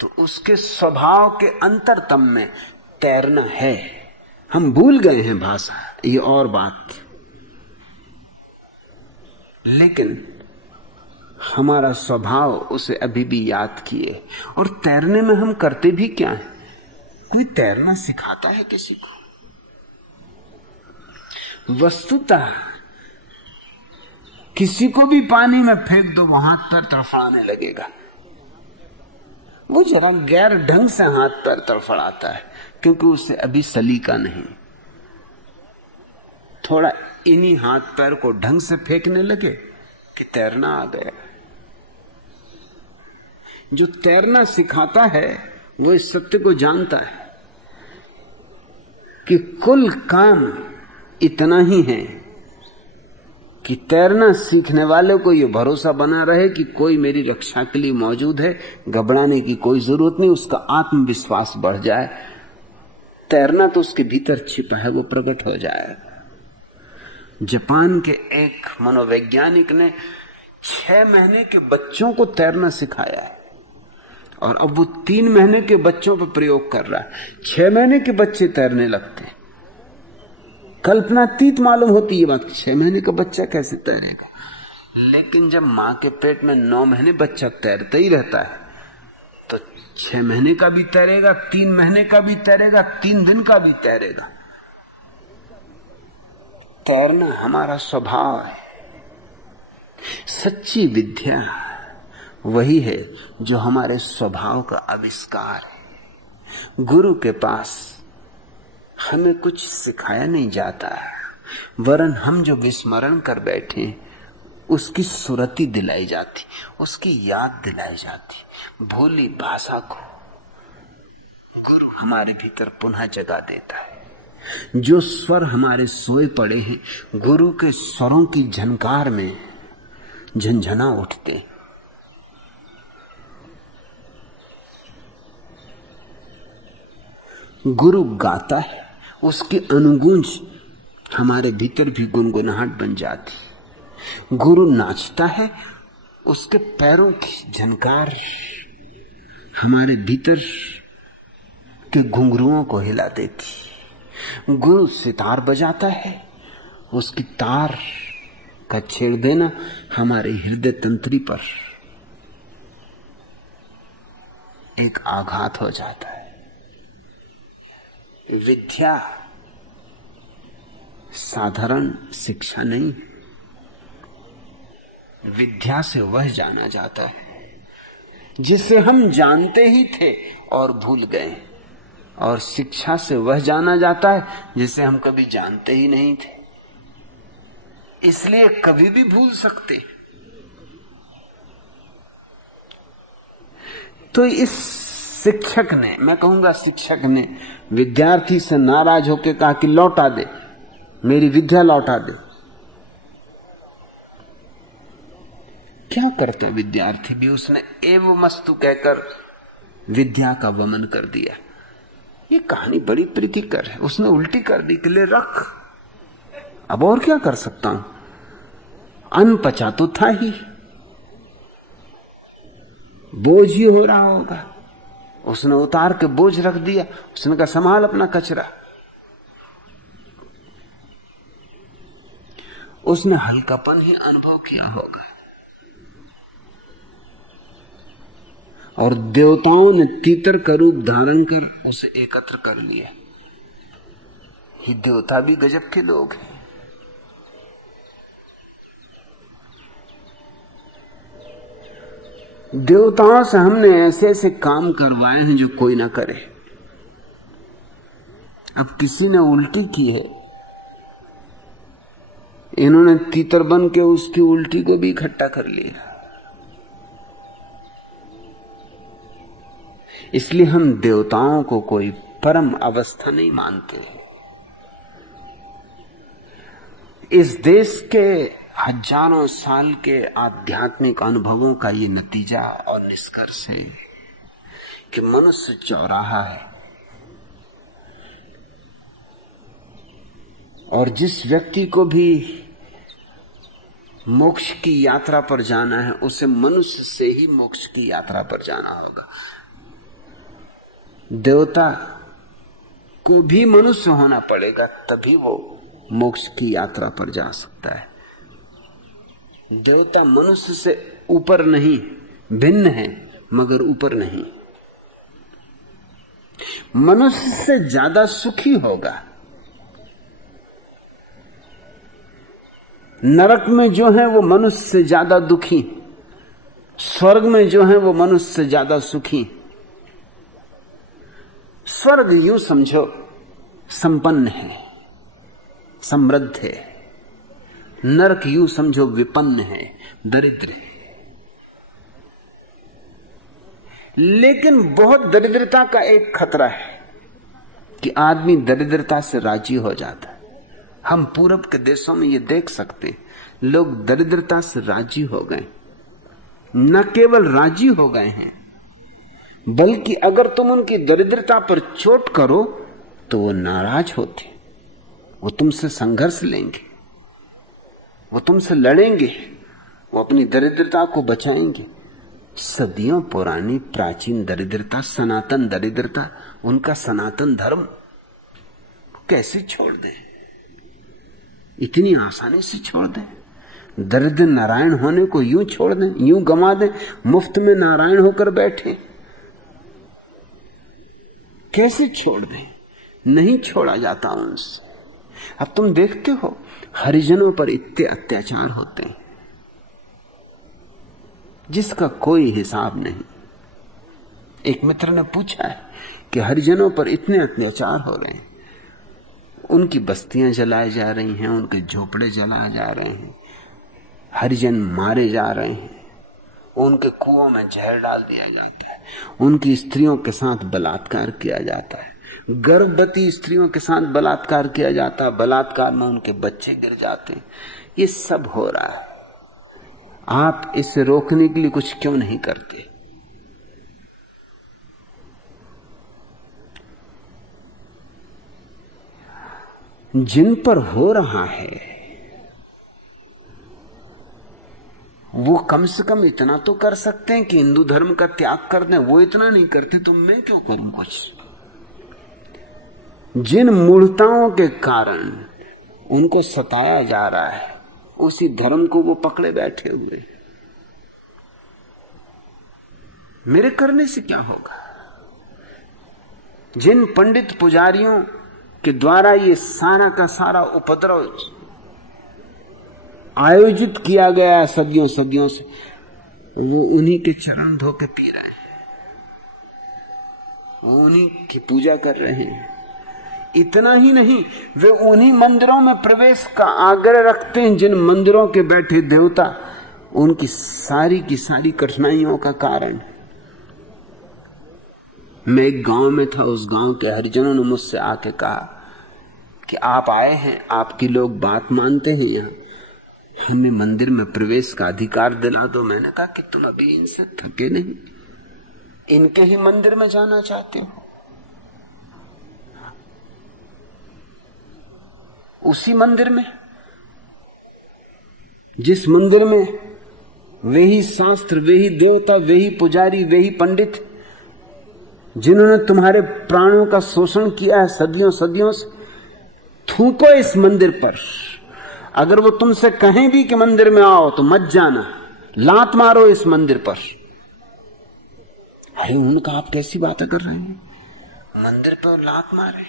तो उसके स्वभाव के अंतरतम में तैरना है। हम भूल गए हैं भाषा, ये और बात, लेकिन हमारा स्वभाव उसे अभी भी याद किए। और तैरने में हम करते भी क्या है? कोई तैरना सिखाता है किसी को? वस्तुतः किसी को भी पानी में फेंक दो, वो हाथ पैर तड़फड़ाने लगेगा। वो जरा गैर ढंग से हाथ पैर तड़फड़ाता है, क्योंकि उसे अभी सलीका नहीं। थोड़ा इन्हीं हाथ पैर को ढंग से फेंकने लगे कि तैरना आ गया। जो तैरना सिखाता है वो इस सत्य को जानता है कि कुल काम इतना ही है कि तैरना सीखने वाले को यह भरोसा बना रहे कि कोई मेरी रक्षा के लिए मौजूद है, घबराने की कोई जरूरत नहीं, उसका आत्मविश्वास बढ़ जाए। तैरना तो उसके भीतर छिपा है, वो प्रकट हो जाए। जापान के एक मनोवैज्ञानिक ने 6 महीने के बच्चों को तैरना सिखाया है, और अब वो 3 महीने के बच्चों पर प्रयोग कर रहा है। 6 महीने के बच्चे तैरने लगते हैं। कल्पनातीत मालूम होती है बात, 6 महीने का बच्चा कैसे तैरेगा? लेकिन जब मां के पेट में 9 महीने बच्चा तैरता ही रहता है, तो 6 महीने का भी तैरेगा, 3 महीने का भी तैरेगा, 3 दिन का भी तैरेगा। तैरना हमारा स्वभाव है। सच्ची विद्या वही है जो हमारे स्वभाव का आविष्कार है। गुरु के पास हमें कुछ सिखाया नहीं जाता, वरन हम जो विस्मरण कर बैठे उसकी सुरती दिलाई जाती, उसकी याद दिलाई जाती। भूली भाषा को गुरु हमारे भीतर पुनः जगा देता है। जो स्वर हमारे सोए पड़े हैं, गुरु के स्वरों की झनकार में झंझना उठते। गुरु गाता है, उसकी अनुगूंज हमारे भीतर भी गुनगुनाहट बन जाती। गुरु नाचता है, उसके पैरों की झनकार हमारे भीतर के घुंघरुओं को हिला देती। गुरु सितार बजाता है, उसकी तार का छेड़ देना हमारे हृदय तंत्री पर एक आघात हो जाता है। विद्या साधारण शिक्षा नहीं, विद्या से वह जाना जाता है जिसे हम जानते ही थे और भूल गए, और शिक्षा से वह जाना जाता है जिसे हम कभी जानते ही नहीं थे, इसलिए कभी भी भूल सकते। तो इस शिक्षक ने, मैं कहूंगा शिक्षक ने, विद्यार्थी से नाराज होकर कहा कि लौटा दे, मेरी विद्या लौटा दे। क्या करते विद्यार्थी भी? उसने एव मस्तु कहकर विद्या का वमन कर दिया। ये कहानी बड़ी प्रीतिकर है। उसने उल्टी कर दी कि ले रख, अब और क्या कर सकता हूं, अनपचा तो था ही, बोझ ही हो रहा होगा। उसने उतार के बोझ रख दिया। उसने कहा संभाल अपना कचरा। उसने हल्कापन ही अनुभव किया होगा। और देवताओं ने तीतर का रूप धारण कर उसे एकत्र कर लिया। ये देवता भी गजब के लोग हैं। देवताओं से हमने ऐसे ऐसे काम करवाए हैं जो कोई ना करे। अब किसी ने उल्टी की है, इन्होंने तीतर बन के उसकी उल्टी को भी इकट्ठा कर लिया। इसलिए हम देवताओं को कोई परम अवस्था नहीं मानते। इस देश के हजारों साल के आध्यात्मिक अनुभवों का ये नतीजा और निष्कर्ष है कि मनुष्य चौराहा है, और जिस व्यक्ति को भी मोक्ष की यात्रा पर जाना है उसे मनुष्य से ही मोक्ष की यात्रा पर जाना होगा। देवता को भी मनुष्य होना पड़ेगा, तभी वो मोक्ष की यात्रा पर जा सकता है। देवता मनुष्य से ऊपर नहीं, भिन्न है मगर ऊपर नहीं। मनुष्य से ज्यादा सुखी होगा। नरक में जो है वो मनुष्य से ज्यादा दुखी, स्वर्ग में जो है वो मनुष्य से ज्यादा सुखी। स्वर्ग यूं समझो संपन्न है, समृद्ध है। नरक यूं समझो विपन्न है, दरिद्र है। लेकिन बहुत दरिद्रता का एक खतरा है कि आदमी दरिद्रता से राजी हो जाता है। हम पूरब के देशों में ये देख सकते, लोग दरिद्रता से राजी हो गए। न केवल राजी हो गए हैं, बल्कि अगर तुम उनकी दरिद्रता पर चोट करो तो वो नाराज होते, वो तुमसे संघर्ष लेंगे, वो तुमसे लड़ेंगे, वो अपनी दरिद्रता को बचाएंगे। सदियों पुरानी प्राचीन दरिद्रता, सनातन दरिद्रता, उनका सनातन धर्म कैसे छोड़ दें? इतनी आसानी से छोड़ दें? दरिद्र नारायण होने को यूं छोड़ दें, यूं गंवा दें, मुफ्त में नारायण होकर बैठे? कैसे छोड़ दें? नहीं छोड़ा जाता उनसे। अब तुम देखते हो हरिजनों पर इतने अत्याचार होते हैं जिसका कोई हिसाब नहीं। एक मित्र ने पूछा है कि हरिजनों पर इतने अत्याचार हो रहे हैं, उनकी बस्तियां जलाई जा रही हैं, उनके झोपड़े जलाए जा रहे हैं, हरिजन मारे जा रहे हैं, उनके कुओं में जहर डाल दिया जाता है, उनकी स्त्रियों के साथ बलात्कार किया जाता है, गर्भवती स्त्रियों के साथ बलात्कार किया जाता है, बलात्कार में उनके बच्चे गिर जाते हैं। ये सब हो रहा है। आप इसे रोकने के लिए कुछ क्यों नहीं करते? जिन पर हो रहा है वो कम से कम इतना तो कर सकते हैं कि हिंदू धर्म का त्याग कर दें। वो इतना नहीं करते तो मैं क्यों करूं कुछ? जिन मूढ़ताओं के कारण उनको सताया जा रहा है उसी धर्म को वो पकड़े बैठे हुए। मेरे करने से क्या होगा? जिन पंडित पुजारियों के द्वारा ये सारा का सारा उपद्रव आयोजित किया गया है सदियों सदियों से, वो उन्हीं के चरण धो के पी रहे हैं, उन्हीं की पूजा कर रहे हैं। इतना ही नहीं, वे उन्हीं मंदिरों में प्रवेश का आग्रह रखते हैं जिन मंदिरों के बैठे देवता उनकी सारी की सारी कठिनाइयों का कारण। मैं एक गांव में था, उस गांव के हरिजनों ने मुझसे आके कहा कि आप आए हैं, आपकी लोग बात मानते हैं, यहां हमें मंदिर में प्रवेश का अधिकार दिला दो। मैंने कहा कि तुम अभी इनसे थके नहीं, इनके ही मंदिर में जाना चाहते हो? उसी मंदिर में, जिस मंदिर में वे ही शास्त्र, वे ही देवता, वे ही पुजारी, वे ही पंडित जिन्होंने तुम्हारे प्राणों का शोषण किया है सदियों सदियों से, थूको इस मंदिर पर। अगर वो तुमसे कहें भी कि मंदिर में आओ तो मत जाना, लात मारो इस मंदिर पर। अरे उनका आप कैसी बातें कर रहे हैं? मंदिर पर लात मारे,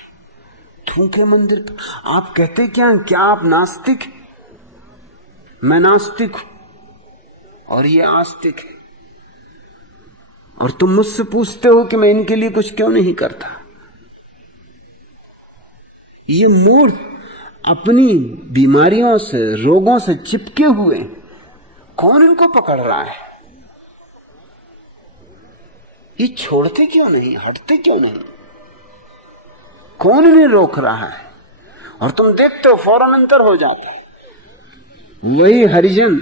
थूके मंदिर पर? आप कहते क्या आप नास्तिक? मैं नास्तिक हूं और ये आस्तिक है, और तुम मुझसे पूछते हो कि मैं इनके लिए कुछ क्यों नहीं करता। ये मूढ़ अपनी बीमारियों से, रोगों से चिपके हुए, कौन इनको पकड़ रहा है? ये छोड़ते क्यों नहीं, हटते क्यों नहीं? कौन इन्हें रोक रहा है? और तुम देखते हो फौरन अंतर हो जाता है। वही हरिजन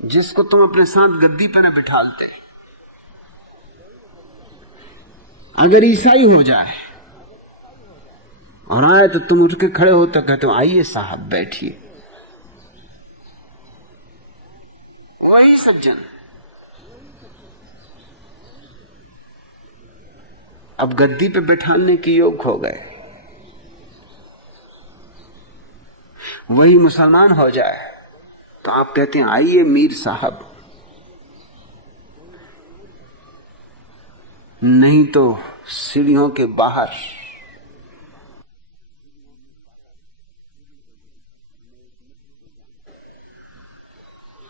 जिसको तुम अपने साथ गद्दी पर न बिठालते, अगर ईसाई हो जाए और आए तो तुम उठ के खड़े होते कहते हो आइए साहब बैठिए। वही सज्जन अब गद्दी पे बैठाने के योग्य हो गए। वही मुसलमान हो जाए तो आप कहते हैं आइए मीर साहब, नहीं तो सीढ़ियों के बाहर।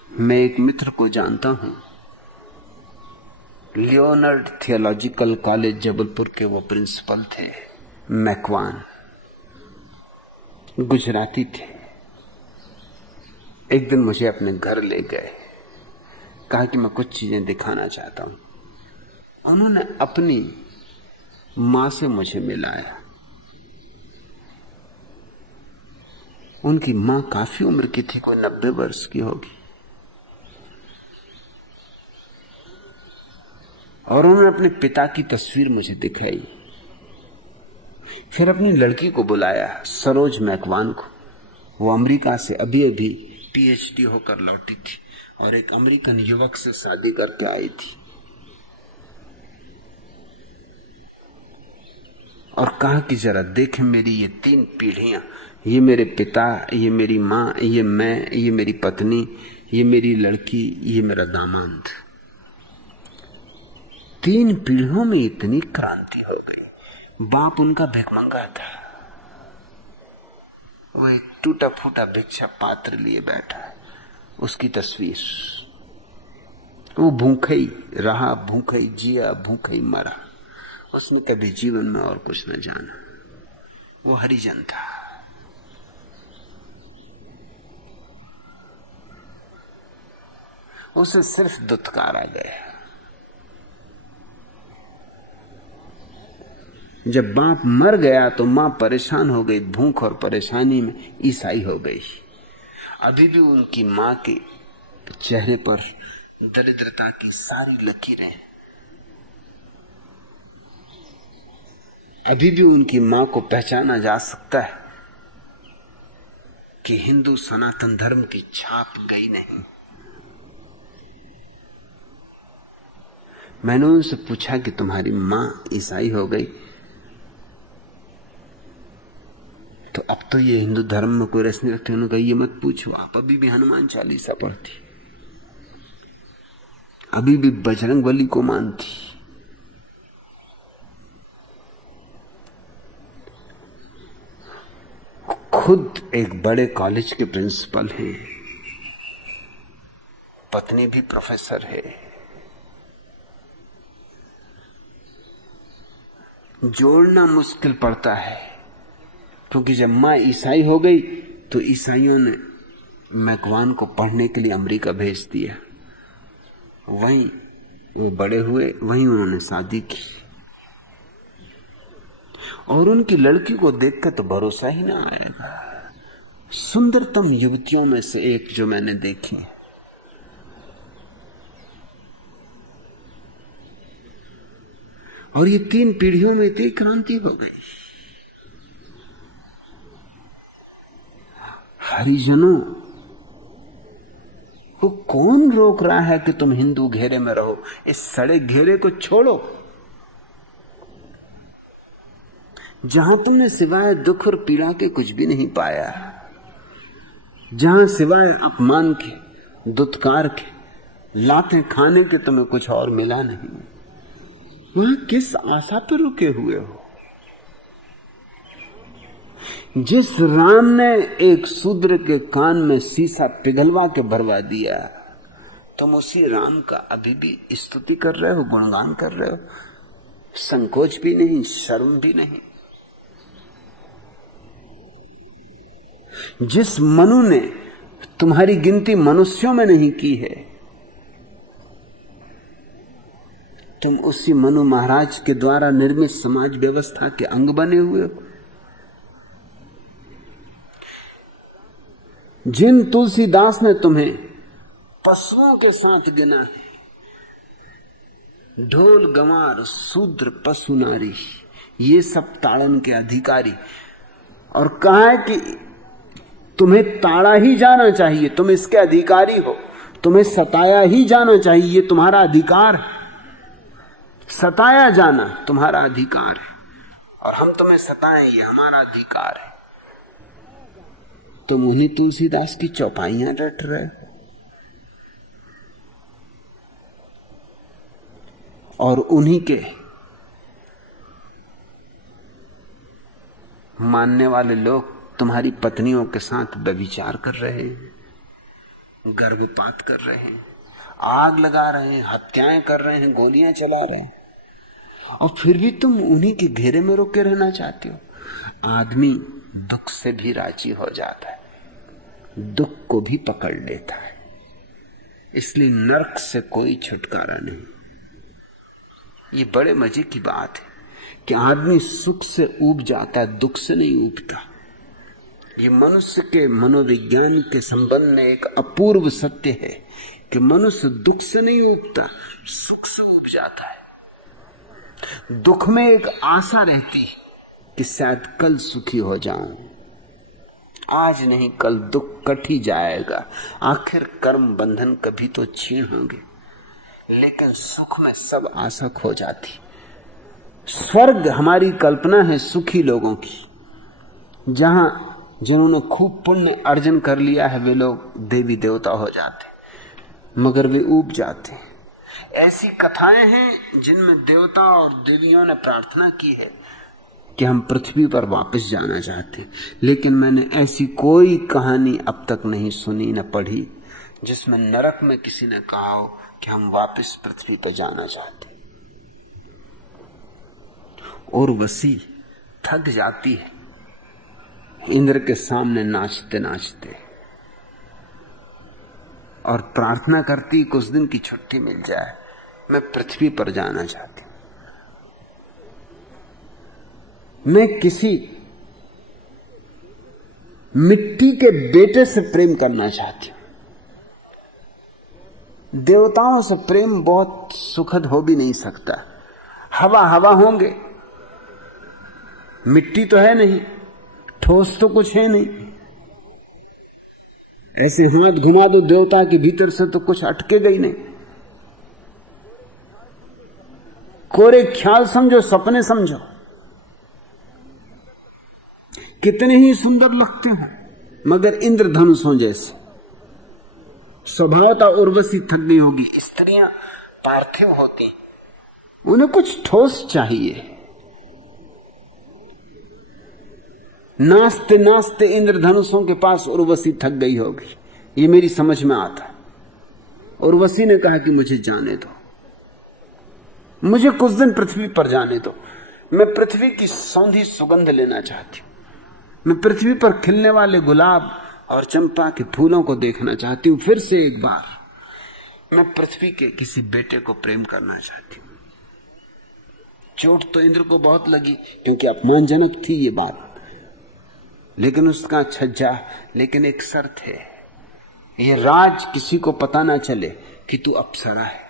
मैं एक मित्र को जानता हूं, लियोनार्ड थियोलॉजिकल कॉलेज जबलपुर के वो प्रिंसिपल थे, मैकवान, गुजराती थे। एक दिन मुझे अपने घर ले गए, कहा कि मैं कुछ चीजें दिखाना चाहता हूं। उन्होंने अपनी मां से मुझे मिलाया। उनकी मां काफी उम्र की थी, कोई 90 वर्ष की होगी, और उन्होंने अपने पिता की तस्वीर मुझे दिखाई। फिर अपनी लड़की को बुलाया, सरोज मैकवान को। वो अमेरिका से अभी अभी पीएचडी होकर लौटी थी और एक अमेरिकन युवक से शादी करके आई थी, और कहा कि जरा देखें मेरी ये 3 पीढ़ियां, ये मेरे पिता, ये मेरी मां, ये मैं, ये मेरी पत्नी, ये मेरी लड़की, ये मेरा दामाद। 3 पीढ़ियों में इतनी क्रांति हो गई। बाप उनका भिखमंगा था, वो एक टूटा फूटा भिक्षा पात्र लिए बैठा है, उसकी तस्वीर। वो भूखे ही रहा, भूखे ही जिया, भूखे ही मरा। उसने कभी जीवन में और कुछ न जाना। वो हरिजन था। उसे सिर्फ दुत्कारा गया। जब बाप मर गया तो मां परेशान हो गई, भूख और परेशानी में ईसाई हो गई। अभी भी उनकी मां के चेहरे पर दरिद्रता की सारी लकीरें, अभी भी उनकी मां को पहचाना जा सकता है कि हिंदू सनातन धर्म की छाप गई नहीं। मैंने उनसे पूछा कि तुम्हारी मां ईसाई हो गई तो अब तो ये हिंदू धर्म में कोई रस नहीं रखती। उन्होंने कहा ये मत पूछो, आप अभी भी हनुमान चालीसा पढ़ती, अभी भी बजरंग बली को मानती। खुद एक बड़े कॉलेज के प्रिंसिपल हैं, पत्नी भी प्रोफेसर है। जोड़ना मुश्किल पड़ता है क्योंकि जब मां ईसाई हो गई तो ईसाइयों ने मैकवान को पढ़ने के लिए अमेरिका भेज दिया। वहीं वे बड़े हुए, वहीं उन्होंने शादी की और उनकी लड़की को देखकर तो भरोसा ही ना आएगा। सुंदरतम युवतियों में से एक जो मैंने देखी। और ये 3 पीढ़ियों में इतनी क्रांति हो गई। हरिजनों को कौन रोक रहा है कि तुम हिंदू घेरे में रहो? इस सड़े घेरे को छोड़ो जहां तुमने सिवाय दुख और पीड़ा के कुछ भी नहीं पाया, जहां सिवाय अपमान के, दुत्कार के, लातें खाने के तुम्हें कुछ और मिला नहीं। वहां किस आशा पर रुके हुए हो? जिस राम ने एक शूद्र के कान में शीशा पिघलवा के भरवा दिया, तुम उसी राम का अभी भी स्तुति कर रहे हो, गुणगान कर रहे हो, संकोच भी नहीं, शर्म भी नहीं। जिस मनु ने तुम्हारी गिनती मनुष्यों में नहीं की है, तुम उसी मनु महाराज के द्वारा निर्मित समाज व्यवस्था के अंग बने हुए हो। जिन तुलसीदास ने तुम्हें पशुओं के साथ गिना है, ढोल गंवार शूद्र पशु नारी, ये सब ताड़न के अधिकारी, और कहा है कि तुम्हें ताड़ा ही जाना चाहिए, तुम इसके अधिकारी हो, तुम्हें सताया ही जाना चाहिए, ये तुम्हारा अधिकार है। सताया जाना तुम्हारा अधिकार है और हम तुम्हें सताएं ये हमारा अधिकार है। तुम उन्हीं तुलसीदास की चौपाइयां रट रहे हो और उन्हीं के मानने वाले लोग तुम्हारी पत्नियों के साथ व्यभिचार कर रहे हैं, गर्भपात कर रहे हैं, आग लगा रहे हैं, हत्याएं कर रहे हैं, गोलियां चला रहे हैं, और फिर भी तुम उन्हीं के घेरे में रोके रहना चाहते हो। आदमी दुख से भी राजी हो जाता है, दुख को भी पकड़ लेता है, इसलिए नरक से कोई छुटकारा नहीं। ये बड़े मजे की बात है कि आदमी सुख से ऊब जाता है, दुख से नहीं ऊबता। ये मनुष्य के मनोविज्ञान के संबंध में एक अपूर्व सत्य है कि मनुष्य दुख से नहीं ऊबता, सुख से ऊब जाता है। दुख में एक आशा रहती है कि शायद कल सुखी हो जाऊं, आज नहीं कल दुख कट ही जाएगा, आखिर कर्म बंधन कभी तो छीन होंगे। लेकिन सुख में सब आशा खो जाती। स्वर्ग हमारी कल्पना है सुखी लोगों की, जहां जिन्होंने खूब पुण्य अर्जन कर लिया है वे लोग देवी देवता हो जाते, मगर वे ऊब जाते। ऐसी कथाएं हैं जिनमें देवता और देवियों ने प्रार्थना की है कि हम पृथ्वी पर वापस जाना चाहते हैं, लेकिन मैंने ऐसी कोई कहानी अब तक नहीं सुनी न पढ़ी जिसमें नरक में किसी ने कहा हो कि हम वापस पृथ्वी पर जाना चाहते हैं। और वसी थक जाती है इंद्र के सामने नाचते नाचते और प्रार्थना करती कुछ दिन की छुट्टी मिल जाए, मैं पृथ्वी पर जाना चाहती हूं, मैं किसी मिट्टी के बेटे से प्रेम करना चाहती हूं। देवताओं से प्रेम बहुत सुखद हो भी नहीं सकता, हवा हवा होंगे, मिट्टी तो है नहीं, ठोस तो कुछ है नहीं। ऐसे हाथ घुमा दो देवता के भीतर से तो कुछ अटकेगा ही नहीं। कोरे ख्याल समझो, सपने समझो, कितने ही सुंदर लगते हो, मगर इंद्रधनुषों जैसे। स्वभावतः उर्वशी थक गई होगी। स्त्रियां पार्थिव होती, उन्हें कुछ ठोस चाहिए। नाचते नाचते इंद्रधनुषों के पास उर्वशी थक गई होगी, ये मेरी समझ में आता। उर्वशी ने कहा कि मुझे जाने दो, मुझे कुछ दिन पृथ्वी पर जाने दो, मैं पृथ्वी की सौंधी सुगंध लेना चाहती हूं, मैं पृथ्वी पर खिलने वाले गुलाब और चंपा के फूलों को देखना चाहती हूं। फिर से एक बार मैं पृथ्वी के किसी बेटे को प्रेम करना चाहती हूं। चोट तो इंद्र को बहुत लगी क्योंकि अपमानजनक थी ये बात, लेकिन उसका छज्जा, लेकिन एक शर्त है, ये राज किसी को पता ना चले कि तू अप्सरा है,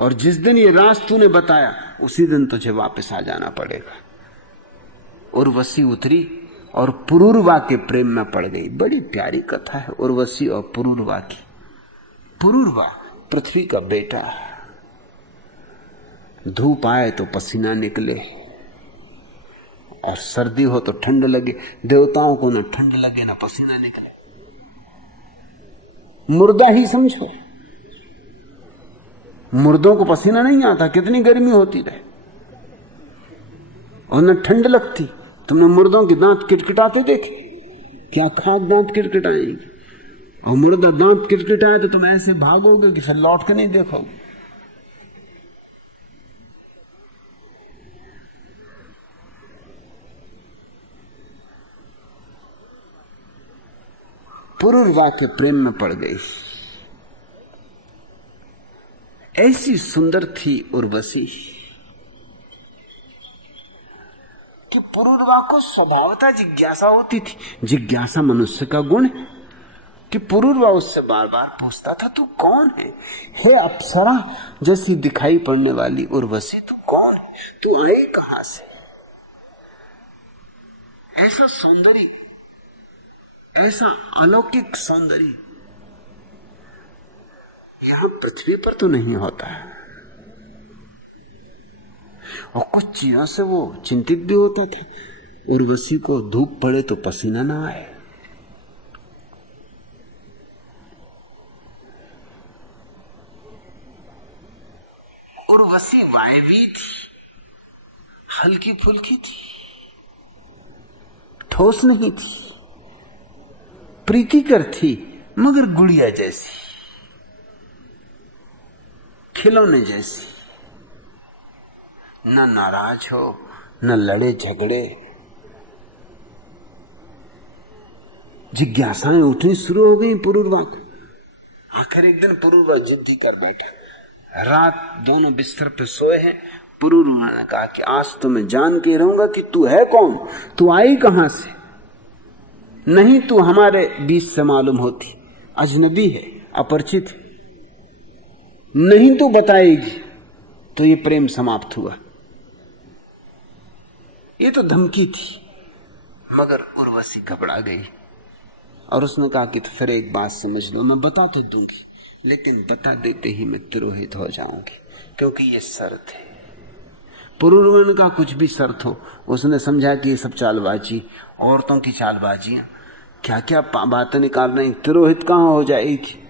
और जिस दिन ये राज तूने बताया उसी दिन तुझे वापस आ जाना पड़ेगा। उर्वशी उतरी और पुरूरवा के प्रेम में पड़ गई। बड़ी प्यारी कथा है उर्वशी और पुरूरवा की। पुरूरवा पृथ्वी का बेटा, धूप आए तो पसीना निकले और सर्दी हो तो ठंड लगे। देवताओं को ना ठंड लगे ना पसीना निकले, मुर्दा ही समझो। मुर्दों को पसीना नहीं आता, कितनी गर्मी होती रहे, और न ठंड लगती। तुमने मुर्दों के दांत किटकिटाते देखे? क्या खाक दांत किटकिटाएंगे, और मुर्दा दांत किटकिटाए तो तुम ऐसे भागोगे कि फिर लौट के नहीं देखोगे। पुरूरवा के प्रेम में पड़ गई। ऐसी सुंदर थी उर्वशी कि पुरूरवा को स्वभावतः जिज्ञासा होती थी। जिज्ञासा मनुष्य का गुण है कि पुरूरवा उससे बार बार पूछता था, तू कौन है? हे अप्सरा जैसी दिखाई पड़ने वाली उर्वशी, तू कौन है? तू आई कहां से? ऐसा सौंदर्य, ऐसा अलौकिक सौंदर्य यहां पृथ्वी पर तो नहीं होता है। और कुछ चीजों से वो चिंतित भी होता था। उर्वशी को धूप पड़े तो पसीना ना आए। उर्वशी वायवी थी, हल्की फुल्की थी, ठोस नहीं थी, प्रीतिकर थी, मगर गुड़िया जैसी, खिलौने जैसी। न नाराज हो, न लड़े झगड़े। जिज्ञासाएं उठनी शुरू हो गई पुरूरवा को। आखिर एक दिन पुरूरवा जिद्दी कर बैठा। रात दोनों बिस्तर पे सोए हैं। पुरूरवा ने कहा कि आज तो मैं जान के रहूंगा कि तू है कौन, तू आई कहां से। नहीं तू हमारे बीच से मालूम होती, अजनबी है, अपरिचित है। नहीं तू बताएगी तो ये प्रेम समाप्त हुआ। ये तो धमकी थी, मगर उर्वशी घबरा गई और उसने कहा कि तो फिर एक बात समझ लो, मैं बता तो दूंगी, लेकिन बता देते ही मैं तिरोहित हो जाऊंगी, क्योंकि ये शर्त है। पुरूरवा ने कहा कुछ भी शर्त हो। उसने समझा कि ये सब चालबाजी, औरतों की चालबाजियां, क्या क्या बातें निकाल रही, तिरोहित कहां हो जाएगी।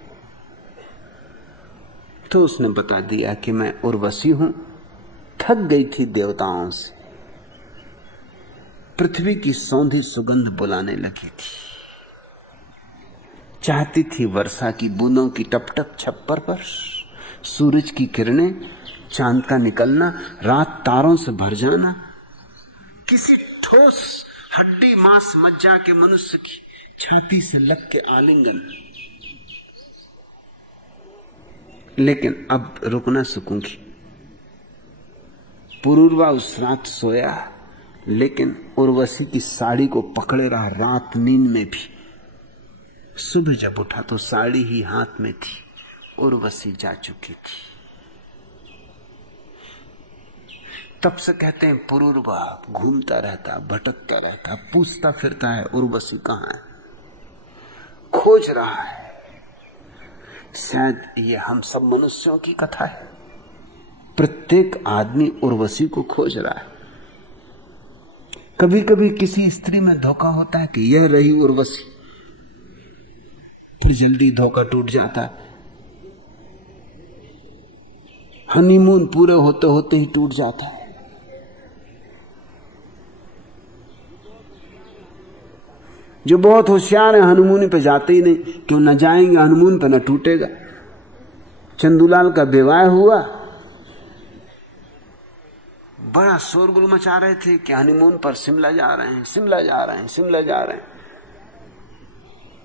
तो उसने बता दिया कि मैं उर्वशी हूं, थक गई थी देवताओं से, पृथ्वी की सौंधी सुगंध बुलाने लगी थी। चाहती थी वर्षा की बूंदों की टपटप छप्पर पर, सूरज की किरणें, चांद का निकलना, रात तारों से भर जाना, किसी ठोस हड्डी मांस मज्जा के मनुष्य की छाती से लग के आलिंगन। लेकिन अब रुक ना सकूंगी। पुरूरवा उस रात सोया, लेकिन उर्वशी की साड़ी को पकड़े रहा रात नींद में भी। सुबह जब उठा तो साड़ी ही हाथ में थी, उर्वशी जा चुकी थी। तब से कहते हैं पुरूरवा घूमता रहता, भटकता रहता, पूछता फिरता है उर्वशी कहां है, खोज रहा है। शायद ये हम सब मनुष्यों की कथा है। प्रत्येक आदमी उर्वशी को खोज रहा है। कभी कभी किसी स्त्री में धोखा होता है कि यह रही उर्वशी, फिर जल्दी धोखा टूट जाता है। हनीमून पूरे होते होते ही टूट जाता है। जो बहुत होशियार है हनीमून पे जाते ही नहीं, क्यों न जाएंगे हनीमून पे, न टूटेगा। चंदूलाल का विवाह हुआ, बड़ा शोरगुल मचा रहे थे कि हनीमून पर शिमला जा रहे हैं, शिमला जा रहे हैं, शिमला जा रहे हैं।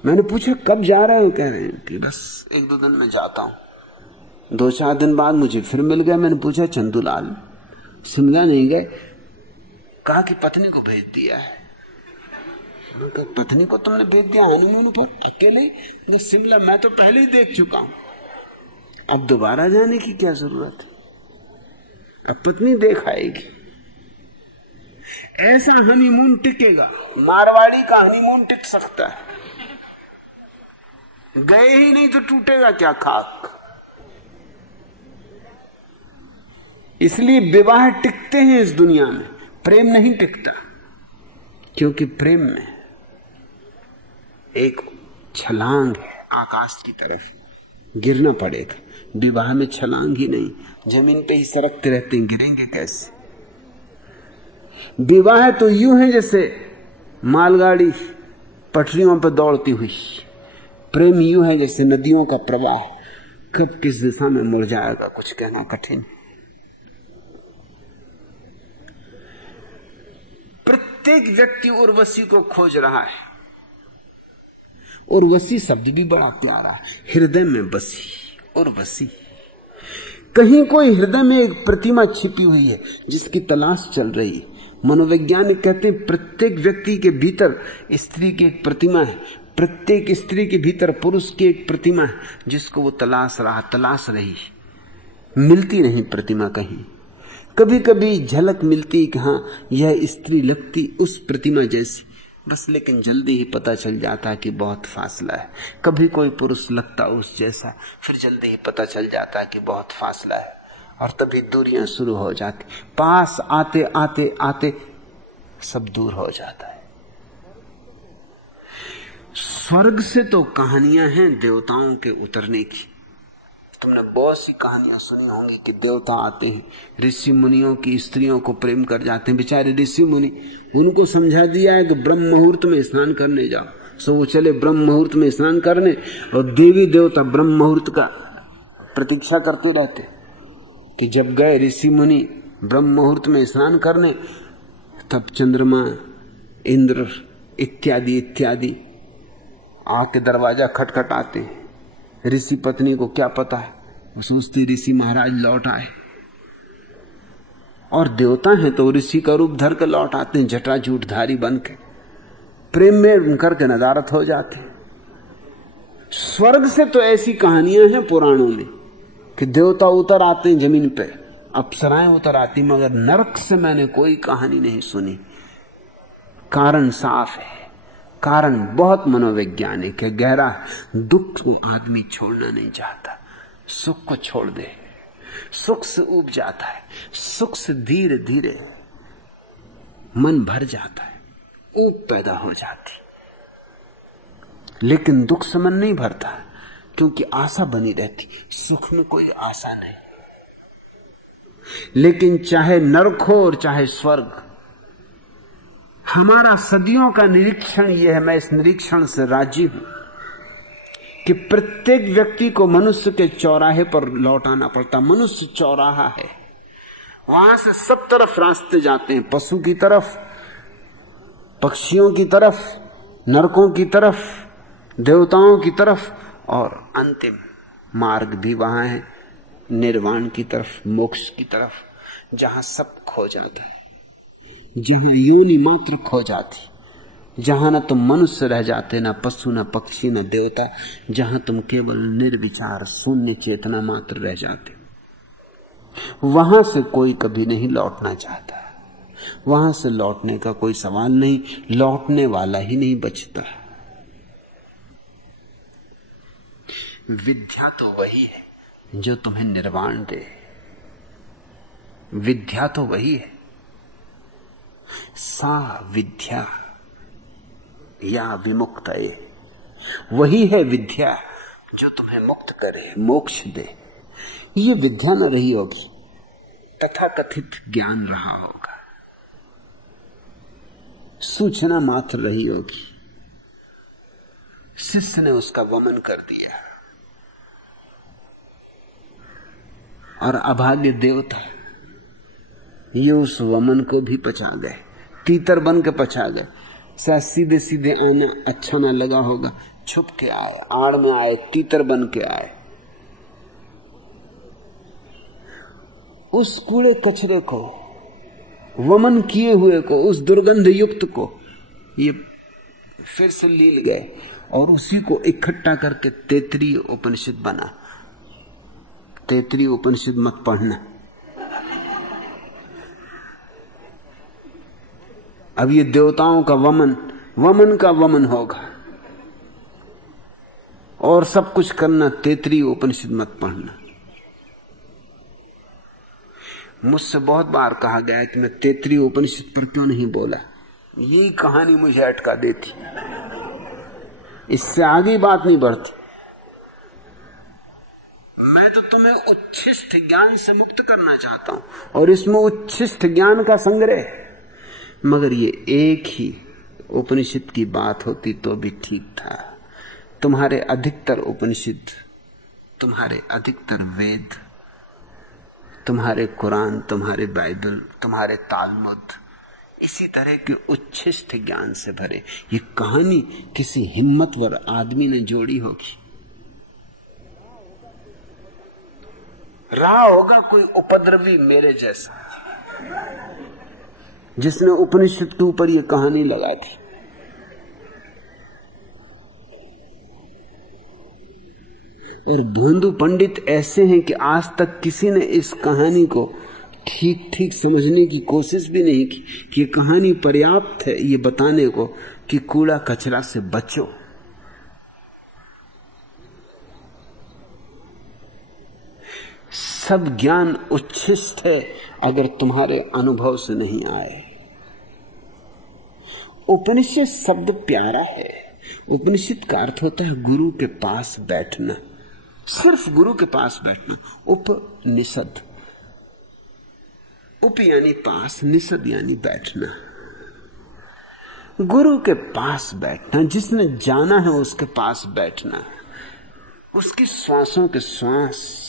मैंने पूछा कब जा रहे हो? कह रहे हैं कि बस 1-2 दिन में जाता हूं। 2-4 दिन बाद मुझे फिर मिल गया। मैंने पूछा चंदूलाल शिमला नहीं गए? कहा कि पत्नी को भेज दिया है। पत्नी को तुमने भेज दिया हनीमून पर अकेले? तो शिमला मैं तो पहले ही देख चुका हूं, अब दोबारा जाने की क्या जरूरत है? अब पत्नी देख आएगी। ऐसा हनीमून टिकेगा, मारवाड़ी का हनीमून टिक सकता है। गए ही नहीं तो टूटेगा क्या खाक। इसलिए विवाह टिकते हैं इस दुनिया में, प्रेम नहीं टिकता। क्योंकि प्रेम में एक छलांग है आकाश की तरफ, गिरना पड़ेगा। विवाह में छलांग ही नहीं, जमीन पे ही सरकते रहते हैं, गिरेंगे कैसे? विवाह तो यूं है जैसे मालगाड़ी पटरियों पर दौड़ती हुई। प्रेम यूं है जैसे नदियों का प्रवाह, कब किस दिशा में मुड़ जाएगा कुछ कहना कठिन। प्रत्येक व्यक्ति उर्वशी को खोज रहा है। उर्वशी शब्द भी बड़ा प्यारा है, हृदय में बसी उर्वशी। कहीं कोई हृदय में एक प्रतिमा छिपी हुई है जिसकी तलाश चल रही है। मनोवैज्ञानिक कहते हैं प्रत्येक व्यक्ति के भीतर स्त्री की एक प्रतिमा है, प्रत्येक स्त्री के भीतर पुरुष की एक प्रतिमा है जिसको वो तलाश रही। मिलती नहीं प्रतिमा कहीं। कभी कभी झलक मिलती कि हाँ यह स्त्री लगती उस प्रतिमा जैसी, बस, लेकिन जल्दी ही पता चल जाता कि बहुत फासला है। कभी कोई पुरुष लगता उस जैसा, फिर जल्दी ही पता चल जाता कि बहुत फासला है, और तभी दूरियां शुरू हो जाती। पास आते आते आते सब दूर हो जाता है। स्वर्ग से तो कहानियां हैं देवताओं के उतरने की। तुमने बहुत सी कहानियां सुनी होंगी कि देवता आते हैं, ऋषि मुनियों की स्त्रियों को प्रेम कर जाते हैं। बेचारे ऋषि मुनि, उनको समझा दिया है कि ब्रह्म मुहूर्त में स्नान करने जाओ, सो वो चले ब्रह्म मुहूर्त में स्नान करने, और देवी देवता ब्रह्म मुहूर्त का प्रतीक्षा करते रहते कि जब गए ऋषि मुनि ब्रह्म मुहूर्त में स्नान करने, तब चंद्रमा, इंद्र इत्यादि इत्यादि आके दरवाजा खटखटाते हैं। ऋषि पत्नी को क्या पता है, वो सोचती ऋषि महाराज लौट आए, और देवता हैं तो ऋषि का रूप धर के लौट आते हैं, जटा जूठधारी बन के, प्रेम में करके नदारत हो जाते हैं। स्वर्ग से तो ऐसी कहानियां हैं पुराणों में कि देवता उतर आते हैं जमीन पे, अप्सराएं उतर आती, मगर नरक से मैंने कोई कहानी नहीं सुनी। कारण साफ है, कारण बहुत मनोवैज्ञानिक है, गहरा। दुख को आदमी छोड़ना नहीं चाहता, सुख को छोड़ दे, सुख से ऊब जाता है, सुख से धीरे धीरे मन भर जाता है, ऊब पैदा हो जाती। लेकिन दुख से मन नहीं भरता, क्योंकि आशा बनी रहती। सुख में कोई आशा नहीं। लेकिन चाहे नरक हो और चाहे स्वर्ग, हमारा सदियों का निरीक्षण यह है, मैं इस निरीक्षण से राजी हूं कि प्रत्येक व्यक्ति को मनुष्य के चौराहे पर लौट आना पड़ता। मनुष्य चौराहा है, वहां से सब तरफ रास्ते जाते हैं, पशु की तरफ, पक्षियों की तरफ, नरकों की तरफ, देवताओं की तरफ, और अंतिम मार्ग भी वहां है, निर्वाण की तरफ, मोक्ष की तरफ, जहां सब खो जाता है, जहां योनि मात्र खो जाती, जहां न तुम मनुष्य रह जाते, न पशु, न पक्षी, न देवता, जहां तुम केवल निर्विचार शून्य चेतना मात्र रह जाते। वहां से कोई कभी नहीं लौटना चाहता, वहां से लौटने का कोई सवाल नहीं, लौटने वाला ही नहीं बचता। विद्या तो वही है जो तुम्हें निर्वाण दे, विद्या तो वही है, सा विद्या या विमुक्तये, वही है विद्या जो तुम्हें मुक्त करे, मोक्ष दे। ये विद्या न रही होगी, तथाकथित ज्ञान रहा होगा, सूचना मात्र रही होगी, शिष्य ने उसका वमन कर दिया, और अभाग्य देवता ये उस वमन को भी पचा गए, तीतर बन के पचा गए। शायद सीधे सीधे आना अच्छा ना लगा होगा, छुप के आए, आड़ में आए, तीतर बन के आए। उस कूड़े कचरे को, वमन किए हुए को, उस दुर्गंध युक्त को ये फिर से लील गए और उसी को इकट्ठा करके तैत्तिरीय उपनिषद बना। तैत्तिरीय उपनिषद मत पढ़ना, अब ये देवताओं का वमन का वमन होगा, और सब कुछ करना, तैत्तिरीय उपनिषद मत पढ़ना। मुझसे बहुत बार कहा गया है कि मैं तैत्तिरीय उपनिषद पर क्यों नहीं बोला, ये कहानी मुझे अटका देती, इससे आगे बात नहीं बढ़ती। मैं तो तुम्हें उच्छिष्ट ज्ञान से मुक्त करना चाहता हूं, और इसमें उच्छिष्ट ज्ञान का संग्रह, मगर ये एक ही उपनिषद की बात होती तो भी ठीक था। तुम्हारे अधिकतर उपनिषद, तुम्हारे अधिकतर वेद, तुम्हारे कुरान, तुम्हारे बाइबल, तुम्हारे तालमुद इसी तरह के उच्छिष्ट ज्ञान से भरे। ये कहानी किसी हिम्मतवर आदमी ने जोड़ी होगी, रहा होगा कोई उपद्रवी मेरे जैसा, जिसने उपनिषद के ऊपर ये कहानी लगा दी। और भोंदू पंडित ऐसे हैं कि आज तक किसी ने इस कहानी को ठीक ठीक समझने की कोशिश भी नहीं की कि ये कहानी पर्याप्त है ये बताने को कि कूड़ा कचरा से बचो। सब ज्ञान उच्छिष्ट है अगर तुम्हारे अनुभव से नहीं आए। उपनिषद शब्द प्यारा है। उपनिषद का अर्थ होता है गुरु के पास बैठना, सिर्फ गुरु के पास बैठना। उपनिषद, उप यानी पास, निषद यानी बैठना। गुरु के पास बैठना, जिसने जाना है उसके पास बैठना, उसकी श्वासों के श्वास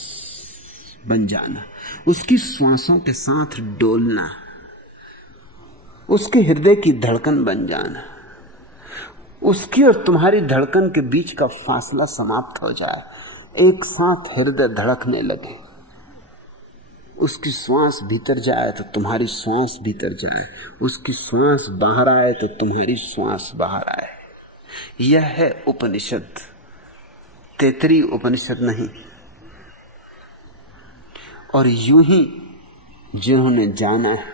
बन जाना, उसकी श्वासों के साथ डोलना, उसके हृदय की धड़कन बन जाना, उसकी और तुम्हारी धड़कन के बीच का फासला समाप्त हो जाए, एक साथ हृदय धड़कने लगे, उसकी श्वास भीतर जाए तो तुम्हारी श्वास भीतर जाए, उसकी श्वास बाहर आए तो तुम्हारी श्वास बाहर आए। यह है उपनिषद, तैत्तिरीय उपनिषद नहीं। और यूं ही जिन्होंने जाना है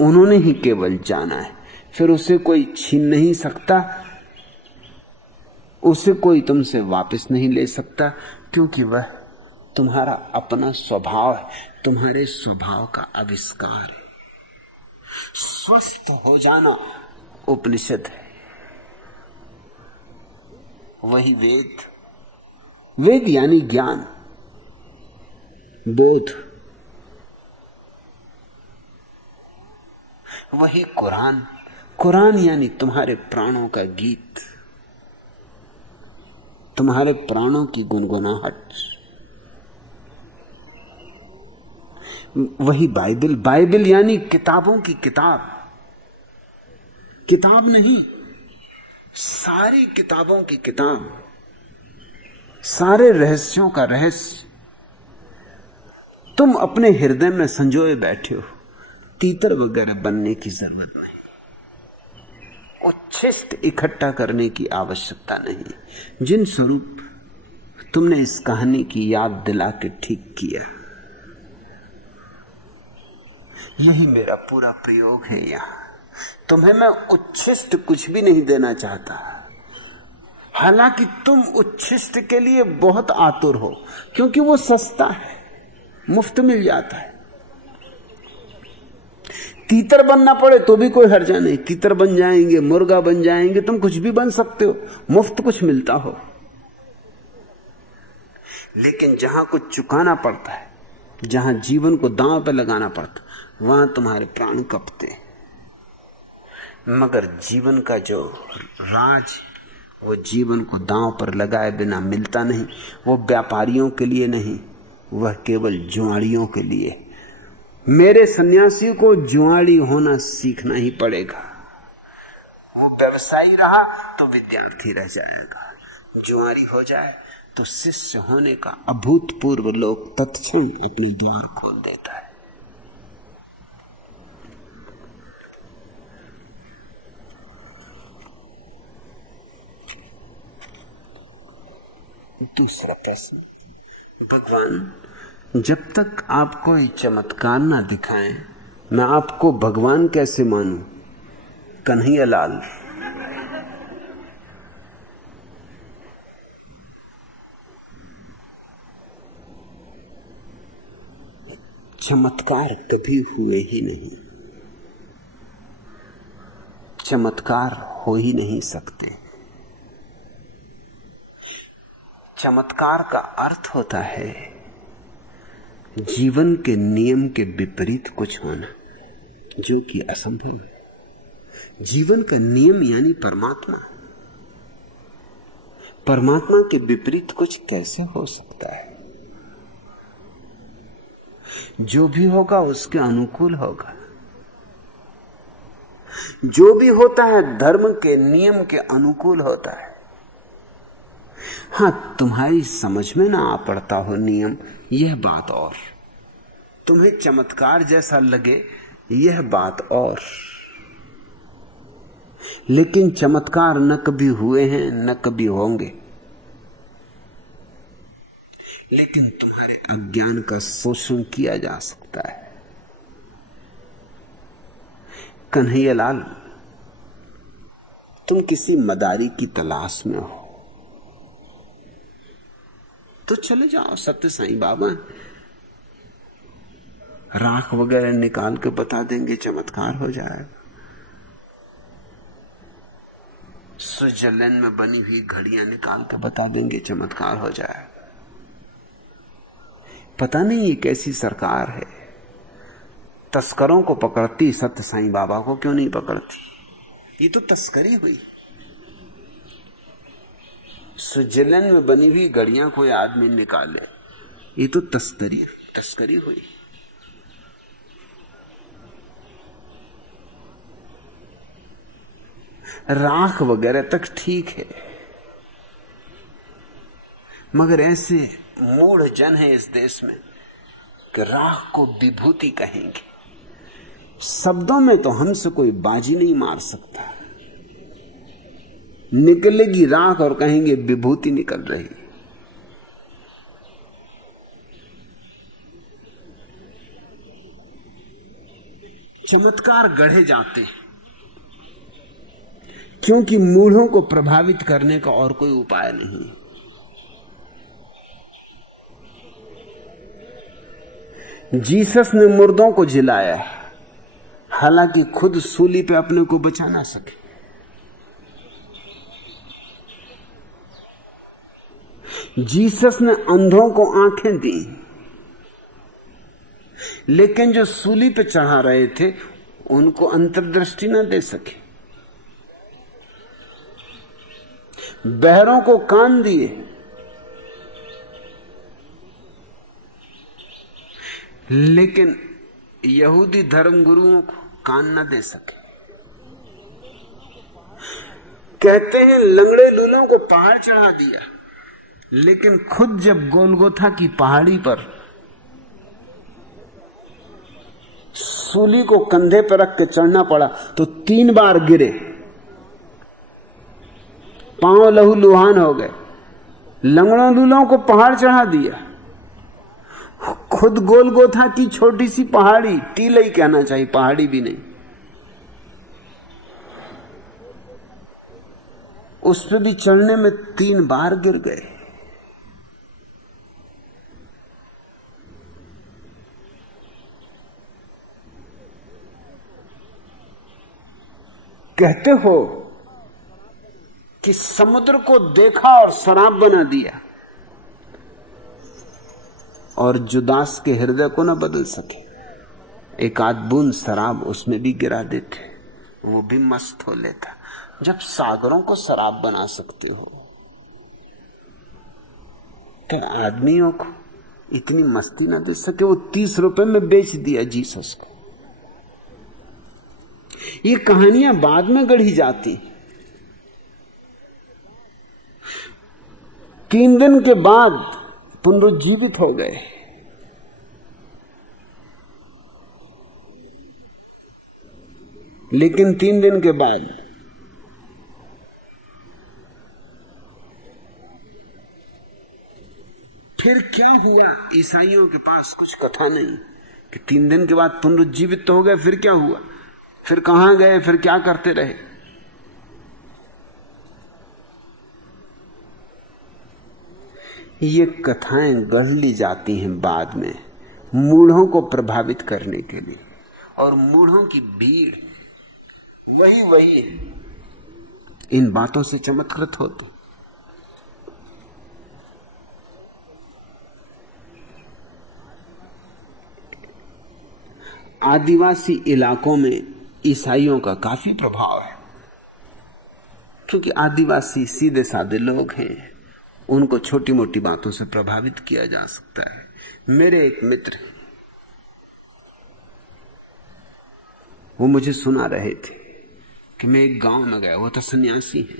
उन्होंने ही केवल जाना है, फिर उसे कोई छीन नहीं सकता, उसे कोई तुमसे वापस नहीं ले सकता, क्योंकि वह तुम्हारा अपना स्वभाव है, तुम्हारे स्वभाव का आविष्कार है। स्वस्थ हो जाना उपनिषद है, वही वेद। वेद यानी ज्ञान, बोध। वही कुरान। कुरान यानी तुम्हारे प्राणों का गीत, तुम्हारे प्राणों की गुनगुनाहट। वही बाइबल। बाइबल यानी किताबों की किताब। किताब नहीं, सारी किताबों की किताब, सारे रहस्यों का रहस्य तुम अपने हृदय में संजोए बैठे हो। तीतर वगैरह बनने की जरूरत नहीं, उच्छिष्ट इकट्ठा करने की आवश्यकता नहीं। जिन स्वरूप तुमने इस कहानी की याद दिला के ठीक किया, यही मेरा पूरा प्रयोग है। यहां तुम्हें मैं उच्छिष्ट कुछ भी नहीं देना चाहता, हालांकि तुम उच्छिष्ट के लिए बहुत आतुर हो, क्योंकि वो सस्ता है, मुफ्त मिल जाता है। तीतर बनना पड़े तो भी कोई हर्जा नहीं, तीतर बन जाएंगे, मुर्गा बन जाएंगे, तुम कुछ भी बन सकते हो, मुफ्त कुछ मिलता हो। लेकिन जहां कुछ चुकाना पड़ता है, जहां जीवन को दांव पे लगाना पड़ता, वहां तुम्हारे प्राण कपते। मगर जीवन का जो राज, वो जीवन को दांव पर लगाए बिना मिलता नहीं। वो व्यापारियों के लिए नहीं, वह केवल जुआड़ियों के लिए। मेरे सन्यासी को जुआड़ी होना सीखना ही पड़ेगा। वो व्यवसायी रहा तो विद्यार्थी रह जाएगा, जुआड़ी हो जाए तो शिष्य होने का अभूतपूर्व लोक तत्क्षण अपने द्वार खोल देता है। दूसरा प्रश्न, भगवान जब तक आप कोई चमत्कार ना दिखाएं, मैं आपको भगवान कैसे मानूं? कन्हैया लाल। चमत्कार कभी हुए ही नहीं, चमत्कार हो ही नहीं सकते। चमत्कार का अर्थ होता है जीवन के नियम के विपरीत कुछ होना, जो कि असंभव है। जीवन का नियम यानी परमात्मा, परमात्मा के विपरीत कुछ कैसे हो सकता है? जो भी होगा उसके अनुकूल होगा। जो भी होता है धर्म के नियम के अनुकूल होता है। हां, तुम्हारी समझ में ना आ पड़ता हो नियम, यह बात और, तुम्हें चमत्कार जैसा लगे, यह बात और। लेकिन चमत्कार न कभी हुए हैं, न कभी होंगे। लेकिन तुम्हारे अज्ञान का शोषण किया जा सकता है। कन्हैया लाल, तुम किसी मदारी की तलाश में हो तो चले जाओ, सत्य साईं बाबा राख वगैरह निकाल के बता देंगे, चमत्कार हो जाएगा। स्विट्जरलैंड में बनी हुई घड़ियां निकाल के बता देंगे, चमत्कार हो जाएगा। पता नहीं ये कैसी सरकार है, तस्करों को पकड़ती, सत्य साईं बाबा को क्यों नहीं पकड़ती? ये तो तस्करी हुई। स्विट्जरलैंड में बनी हुई घड़ियां कोई आदमी निकाले, ये तो तस्करी हुई। राख वगैरह तक ठीक है, मगर ऐसे मूढ़ जन है इस देश में कि राख को विभूति कहेंगे। शब्दों में तो हमसे कोई बाजी नहीं मार सकता, निकलेगी राख और कहेंगे विभूति निकल रही। चमत्कार गढ़े जाते हैं क्योंकि मूढ़ों को प्रभावित करने का और कोई उपाय नहीं। जीसस ने मुर्दों को जिलाया, हालांकि खुद सूली पे अपने को बचा ना सके। जीसस ने अंधों को आंखें दी, लेकिन जो सूली पे चढ़ा रहे थे उनको अंतर्दृष्टि न दे सके। बहरों को कान दिए, लेकिन यहूदी धर्म गुरुओं को कान न दे सके। कहते हैं लंगड़े लूलों को पहाड़ चढ़ा दिया, लेकिन खुद जब गोलगोथा की पहाड़ी पर सूली को कंधे पर रख के चढ़ना पड़ा तो 3 बार गिरे, पांव लहू लुहान हो गए। लंगड़ों लूलों को पहाड़ चढ़ा दिया, खुद गोलगोथा की छोटी सी पहाड़ी, टीला ही कहना चाहिए, पहाड़ी भी नहीं, उस पर भी चढ़ने में 3 बार गिर गए। कहते हो कि समुद्र को देखा और शराब बना दिया, और जुदास के हृदय को न बदल सके। एक आध बूंद शराब उसमें भी गिरा देते, वो भी मस्त हो लेता। जब सागरों को शराब बना सकते हो तो आदमियों को इतनी मस्ती ना दे सके। वो 30 रुपए में बेच दिया जीसस को। ये कहानियां बाद में गढ़ी जाती। 3 दिन के बाद पुनरुज्जीवित हो गए। लेकिन 3 दिन के बाद फिर क्या हुआ? ईसाइयों के पास कुछ कथा नहीं कि 3 दिन के बाद पुनरुज्जीवित तो हो गए, फिर क्या हुआ, फिर कहां गए, फिर क्या करते रहे। ये कथाएं गढ़ ली जाती हैं बाद में मूढ़ों को प्रभावित करने के लिए, और मूढ़ों की भीड़ वही इन बातों से चमत्कृत होते। आदिवासी इलाकों में ईसाइयों का काफी प्रभाव है, क्योंकि आदिवासी सीधे साधे लोग हैं, उनको छोटी मोटी बातों से प्रभावित किया जा सकता है। मेरे एक मित्र, वो मुझे सुना रहे थे कि मैं एक गांव में गया, वो तो सन्यासी है,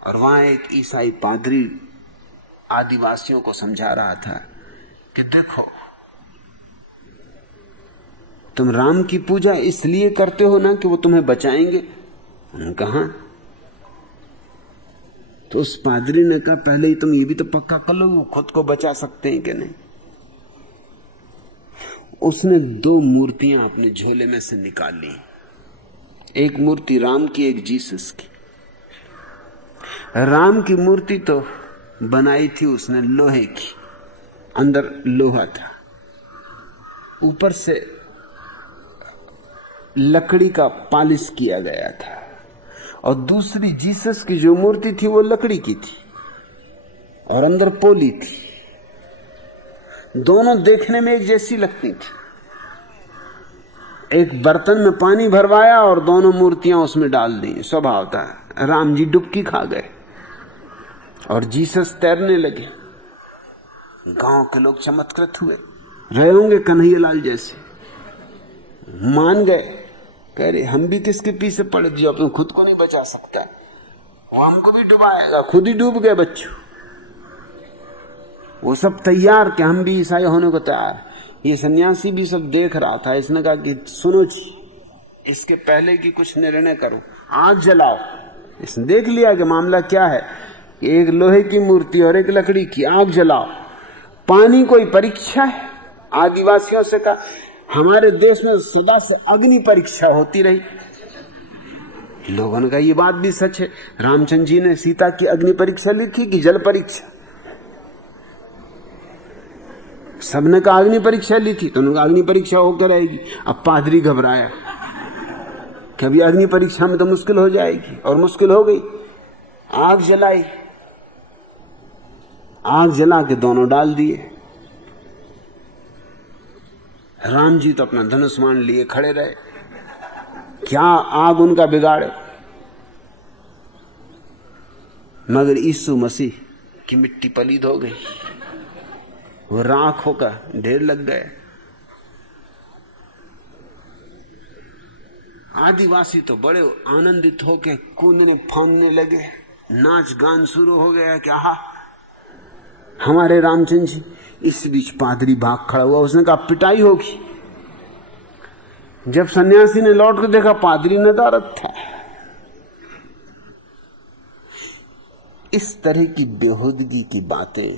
और वहां एक ईसाई पादरी आदिवासियों को समझा रहा था कि देखो, तुम राम की पूजा इसलिए करते हो ना कि वो तुम्हें बचाएंगे। उन्होंने कहा, तो उस पादरी ने कहा, पहले ही तुम ये भी तो पक्का कर लो वो खुद को बचा सकते हैं कि नहीं। उसने 2 मूर्तियां अपने झोले में से निकाल ली, एक मूर्ति राम की, एक जीसस की। राम की मूर्ति तो बनाई थी उसने लोहे की, अंदर लोहा था, ऊपर से लकड़ी का पॉलिश किया गया था, और दूसरी जीसस की जो मूर्ति थी वो लकड़ी की थी और अंदर पोली थी। दोनों देखने में एक जैसी लगती थी। एक बर्तन में पानी भरवाया और दोनों मूर्तियां उसमें डाल दी। स्वभाव था, राम जी डुबकी खा गए और जीसस तैरने लगे। गांव के लोग चमत्कृत हुए, रहे होंगे कन्हैयालाल जैसे, मान गए, कह रहे हम भी किसके पीछे पड़े, जो अपने खुद को नहीं बचा सकता वो हमको भी डुबाएगा, खुद ही डूब गए बच्चों। वो सब तैयार कि हम भी ईसाई होने को तैयार। ये सन्यासी भी सब देख रहा था। इसने कहा कि सुनो जी, इसके पहले कि कुछ निर्णय करो, आग जलाओ। इसने देख लिया कि मामला क्या है, एक लोहे की मूर्ति और एक लकड़ी की, आग जलाओ। पानी कोई परीक्षा है? आदिवासियों से कहा, हमारे देश में सदा से अग्नि परीक्षा होती रही। लोगों ने कहा ये बात भी सच है, रामचंद्र जी ने सीता की अग्नि परीक्षा ली थी कि जल परीक्षा? सबने कहा अग्नि परीक्षा ली थी, तो उन्होंने कहा अग्नि परीक्षा होकर रहेगी। अब पादरी घबराया कि अभी अग्नि परीक्षा में तो मुश्किल हो जाएगी, और मुश्किल हो गई। आग जलाई, आग जला के दोनों डाल दिए। राम जी तो अपना धनुष मान लिए खड़े रहे, क्या आग उनका बिगाड़े। मगर यीशु मसीह की मिट्टी पलीद हो गई, वो राख होकर ढेर लग गए। आदिवासी तो बड़े आनंदित होकर कूदने फांदने लगे, नाच गान शुरू हो गया कि आहा हमारे रामचंद्र जी। इस बीच पादरी भाग खड़ा हुआ, उसने कहा पिटाई होगी। जब सन्यासी ने लौट कर देखा, पादरी नदारत था। इस तरह की बेहूदगी की बातें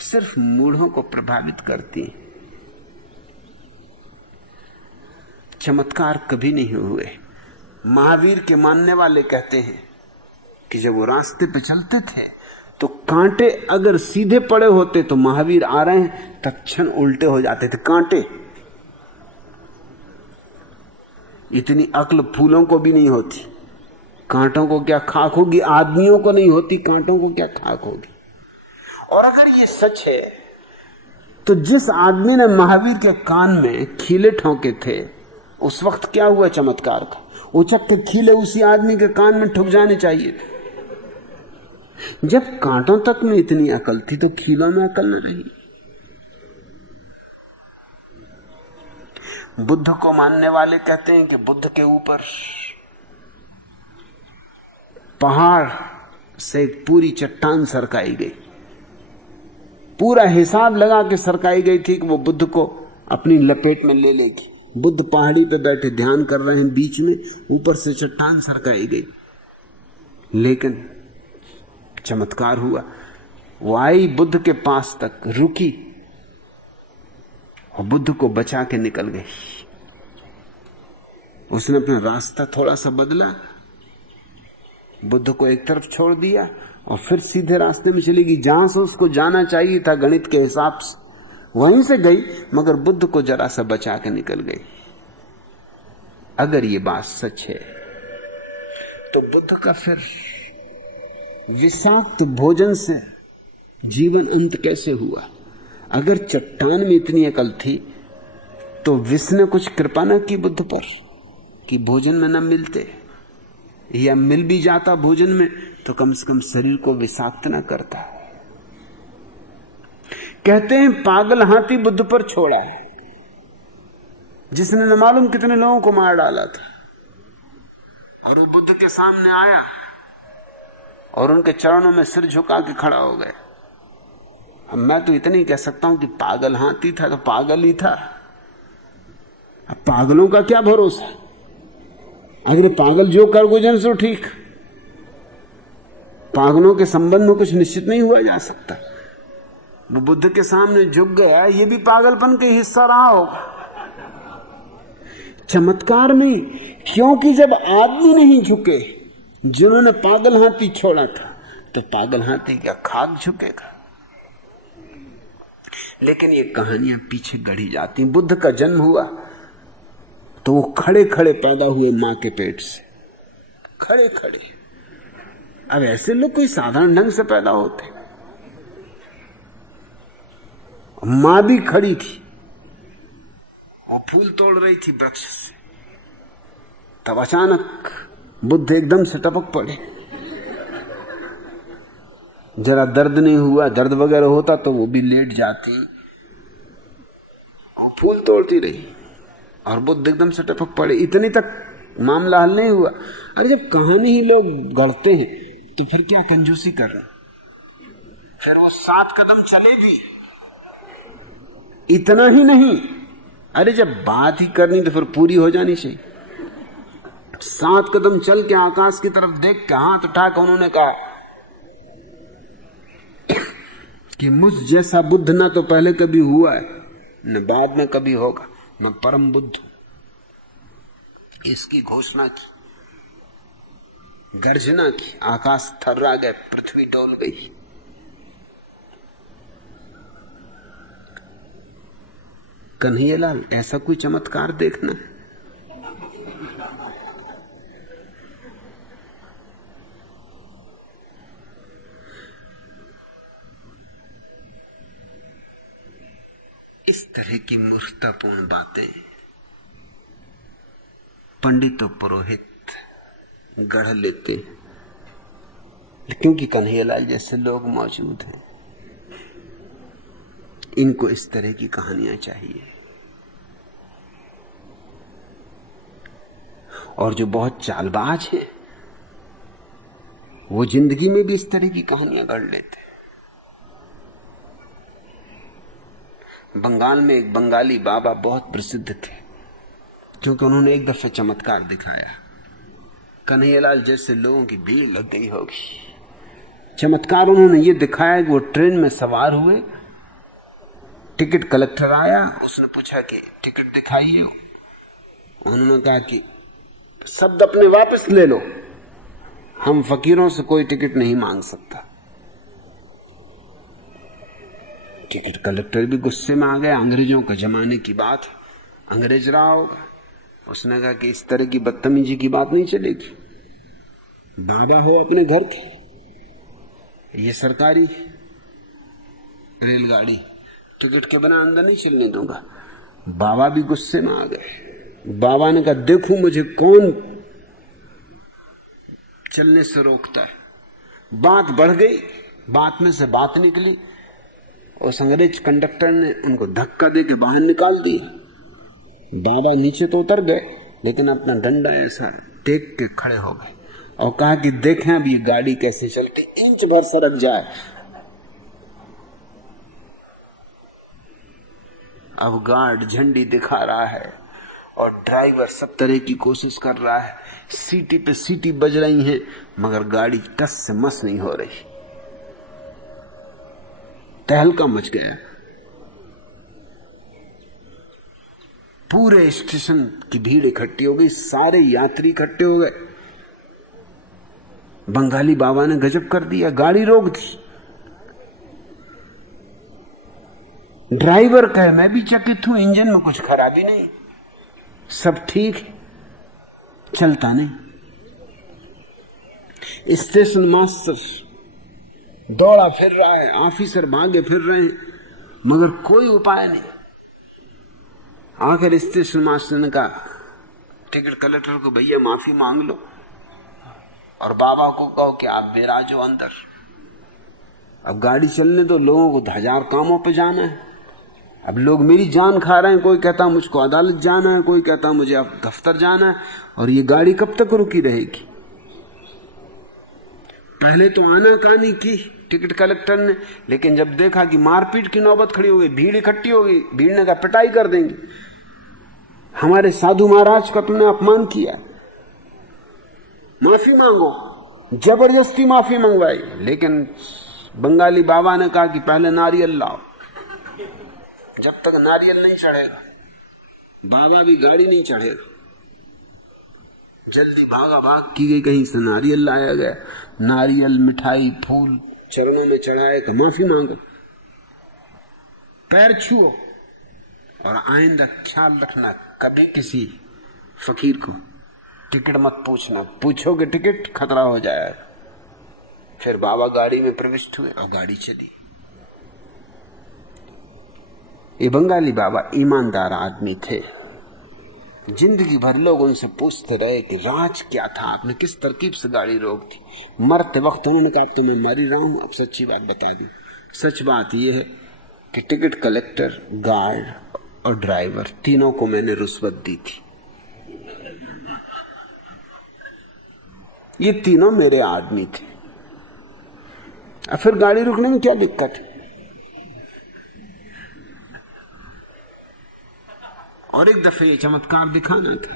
सिर्फ मूढ़ों को प्रभावित करती हैं, चमत्कार कभी नहीं हुए। महावीर के मानने वाले कहते हैं कि जब वो रास्ते पे चलते थे तो कांटे अगर सीधे पड़े होते तो महावीर आ रहे हैं तत्क्षण उल्टे हो जाते थे कांटे। इतनी अक्ल फूलों को भी नहीं होती, कांटों को क्या खाक होगी, आदमियों को नहीं होती, कांटों को क्या खाक होगी। और अगर ये सच है तो जिस आदमी ने महावीर के कान में खीले ठोके थे उस वक्त क्या हुआ चमत्कार का? उचक के खीले उसी आदमी के कान में ठुक जाने चाहिए थे। जब कांटों तक में इतनी अकल थी तो खीलों में अकल न रही। बुद्ध को मानने वाले कहते हैं कि बुद्ध के ऊपर पहाड़ से एक पूरी चट्टान सरकाई गई, पूरा हिसाब लगा के सरकाई गई थी कि वो बुद्ध को अपनी लपेट में ले लेगी। बुद्ध पहाड़ी पे बैठे ध्यान कर रहे हैं, बीच में ऊपर से चट्टान सरकाई गई। लेकिन चमत्कार हुआ, वो आई बुद्ध के पास तक रुकी और बुद्ध को बचा के निकल गई। उसने अपना रास्ता थोड़ा सा बदला, बुद्ध को एक तरफ छोड़ दिया और फिर सीधे रास्ते में चली गई जहां से उसको जाना चाहिए था गणित के हिसाब से, वहीं से गई, मगर बुद्ध को जरा सा बचा के निकल गई। अगर ये बात सच है तो बुद्ध का फिर विषाक्त भोजन से जीवन अंत कैसे हुआ? अगर चट्टान में इतनी अकल थी तो विष ने कुछ कृपा न की बुद्ध पर कि भोजन में न मिलते, या मिल भी जाता भोजन में तो कम से कम शरीर को विषाक्त न करता। कहते हैं पागल हाथी बुद्ध पर छोड़ा है जिसने न मालूम कितने लोगों को मार डाला था, और वो बुद्ध के सामने आया और उनके चरणों में सिर झुका के खड़ा हो गया। अब मैं तो इतना ही कह सकता हूं कि पागल हाथी था तो पागल ही था। अब पागलों का क्या भरोसा, अगर पागल जो कर गुजर सो ठीक, पागलों के संबंध में कुछ निश्चित नहीं हुआ जा सकता। वो बुद्ध के सामने झुक गया, ये भी पागलपन का हिस्सा रहा होगा, चमत्कार नहीं। क्योंकि जब आदमी नहीं झुके जिन्होंने पागल हाथी छोड़ा था तो पागल हाथी क्या खाक झुकेगा? लेकिन ये कहानियां पीछे गढ़ी जाती। बुद्ध का जन्म हुआ तो वो खड़े खड़े पैदा हुए मां के पेट से, खड़े खड़े। अब ऐसे लोग कोई साधारण ढंग से पैदा होते? मां भी खड़ी थी, वो फूल तोड़ रही थी वृक्ष से, तब अचानक बुद्ध एकदम से टपक पड़े। जरा दर्द नहीं हुआ, दर्द वगैरह होता तो वो भी लेट जाती, वो फूल तोड़ती रही और बुद्ध एकदम से टपक पड़े। इतनी तक मामला हल नहीं हुआ। अरे जब कहानी ही लोग गढ़ते हैं तो फिर क्या कंजूसी कर रहे? फिर वो 7 कदम चले भी, इतना ही नहीं, अरे जब बात ही करनी तो फिर पूरी हो जानी चाहिए। 7 कदम चल के आकाश की तरफ देख के हाथ उठा के उन्होंने कहा कि मुझ जैसा बुद्ध ना तो पहले कभी हुआ है न बाद में कभी होगा, मैं परम बुद्ध हूं। इसकी घोषणा की, गर्जना की, आकाश थर्रा गए, पृथ्वी डोल गई। कन्हैयालाल, ऐसा कोई चमत्कार देखना। इस तरह की मूर्खतापूर्ण बातें पंडित और पुरोहित गढ़ लेते, क्योंकि कन्हैयालाल जैसे लोग मौजूद हैं। इनको इस तरह की कहानियां चाहिए। और जो बहुत चालबाज है वो जिंदगी में भी इस तरह की कहानियां गढ़ लेते। बंगाल में एक बंगाली बाबा बहुत प्रसिद्ध थे क्योंकि उन्होंने एक दफे चमत्कार दिखाया। कन्हैयालाल जैसे लोगों की भीड़ लग गई होगी। चमत्कार उन्होंने ये दिखाया कि वो ट्रेन में सवार हुए, टिकट कलेक्टर आया, उसने पूछा कि टिकट दिखाइए। उन्होंने कहा कि शब्द अपने वापस ले लो, हम फकीरों से कोई टिकट नहीं मांग सकता। टिकट कलेक्टर भी गुस्से में आ गया। अंग्रेजों के जमाने की बात, अंग्रेज रहा होगा। उसने कहा कि इस तरह की बदतमीजी की बात नहीं चलेगी। बाबा हो अपने घर के, ये सरकारी रेलगाड़ी, टिकट के बिना अंदर नहीं चलने दूंगा। बाबा भी गुस्से में आ गए। बाबा ने कहा देखूं मुझे कौन चलने से रोकता है। बात बढ़ गई, बात में से बात निकली। उस अंग्रेज कंडक्टर ने उनको धक्का दे के बाहर निकाल दिया। बाबा नीचे तो उतर गए, लेकिन अपना डंडा ऐसा टेक के खड़े हो गए और कहा कि देखें अब ये गाड़ी कैसे चलती, इंच भर सरक जाए। अब गार्ड झंडी दिखा रहा है और ड्राइवर सब तरह की कोशिश कर रहा है। सीटी पे सीटी बज रही हैं, मगर गाड़ी टस से मस नहीं हो रही। तहलका मच गया। पूरे स्टेशन की भीड़ इकट्ठी हो गई, सारे यात्री इकट्ठे हो गए। बंगाली बाबा ने गजब कर दिया, गाड़ी रोक दी। ड्राइवर कहे मैं भी चकित हूं, इंजन में कुछ खराबी नहीं, सब ठीक है, चलता नहीं। स्टेशन मास्टर दौड़ा फिर रहा है, ऑफिसर भागे फिर रहे हैं, मगर कोई उपाय नहीं। आखिर स्टेशन मास्टर ने कहा टिकट कलेक्टर को, भैया माफी मांग लो और बाबा को कहो कि आप बेराजो अंदर। अब गाड़ी चलने दो, लोगों को 1000 कामों पे जाना है। अब लोग मेरी जान खा रहे हैं। कोई कहता मुझको अदालत जाना है, कोई कहता मुझे अब दफ्तर जाना है, और ये गाड़ी कब तक रुकी रहेगी। पहले तो आनाकानी की टिकट कलेक्टर ने, लेकिन जब देखा कि मारपीट की नौबत खड़ी हो गई, भीड़ इकट्ठी हो गई, भीड़ ने कहा पिटाई कर देंगे, हमारे साधु महाराज का तुमने अपमान किया, माफी मांगो। जबरदस्ती माफी मंगवाई, लेकिन बंगाली बाबा ने कहा कि पहले नारियल लाओ। जब तक नारियल नहीं चढ़ेगा बाबा भी गाड़ी नहीं चढ़ेगा। जल्दी भागा भाग की गई, कहीं से नारियल लाया गया। नारियल, मिठाई, फूल चरणों में चढ़ाए कि माफी मांगो, पैर छुओ, और आइंदा ख्याल रखना कभी किसी फकीर को टिकट मत पूछना। पूछोगे टिकट, खतरा हो जाएगा। फिर बाबा गाड़ी में प्रविष्ट हुए और गाड़ी चली। ये बंगाली बाबा ईमानदार आदमी थे। जिंदगी भर लोग उनसे पूछते रहे कि राज क्या था, आपने किस तरकीब से गाड़ी रोक दी। मरते वक्त उन्होंने कहा अब तो मैं मर ही रहा हूं, अब सच्ची बात बता दी। सच बात यह है कि टिकट कलेक्टर, गार्ड और ड्राइवर तीनों को मैंने रुश्वत दी थी। ये तीनों मेरे आदमी थे। अब फिर गाड़ी रुकने में क्या दिक्कत है। और एक दफे ये चमत्कार दिखाना था,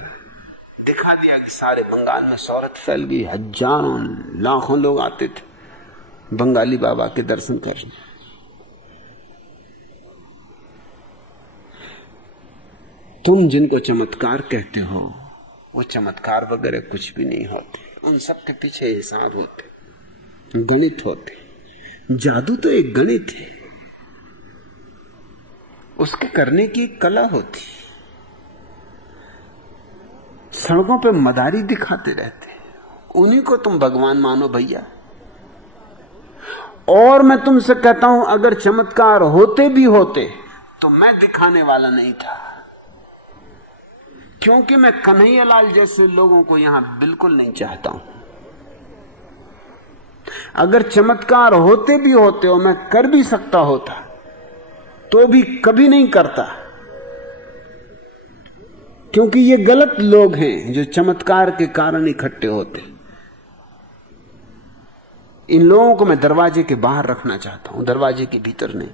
दिखा दिया कि सारे बंगाल में शौहरत फैल गई। हजारों लाखों लोग आते थे बंगाली बाबा के दर्शन करने। तुम जिनको चमत्कार कहते हो वो चमत्कार वगैरह कुछ भी नहीं होते। उन सब के पीछे हिसाब होते, गणित होते। जादू तो एक गणित है, उसके करने की कला होती। सड़कों पे मदारी दिखाते रहते, उन्हीं को तुम भगवान मानो भैया। और मैं तुमसे कहता हूं अगर चमत्कार होते भी होते तो मैं दिखाने वाला नहीं था, क्योंकि मैं कन्हैयालाल जैसे लोगों को यहां बिल्कुल नहीं चाहता हूं। अगर चमत्कार होते भी होते और मैं कर भी सकता होता तो भी कभी नहीं करता, क्योंकि ये गलत लोग हैं जो चमत्कार के कारण इकट्ठे होते। इन लोगों को मैं दरवाजे के बाहर रखना चाहता हूं, दरवाजे के भीतर नहीं।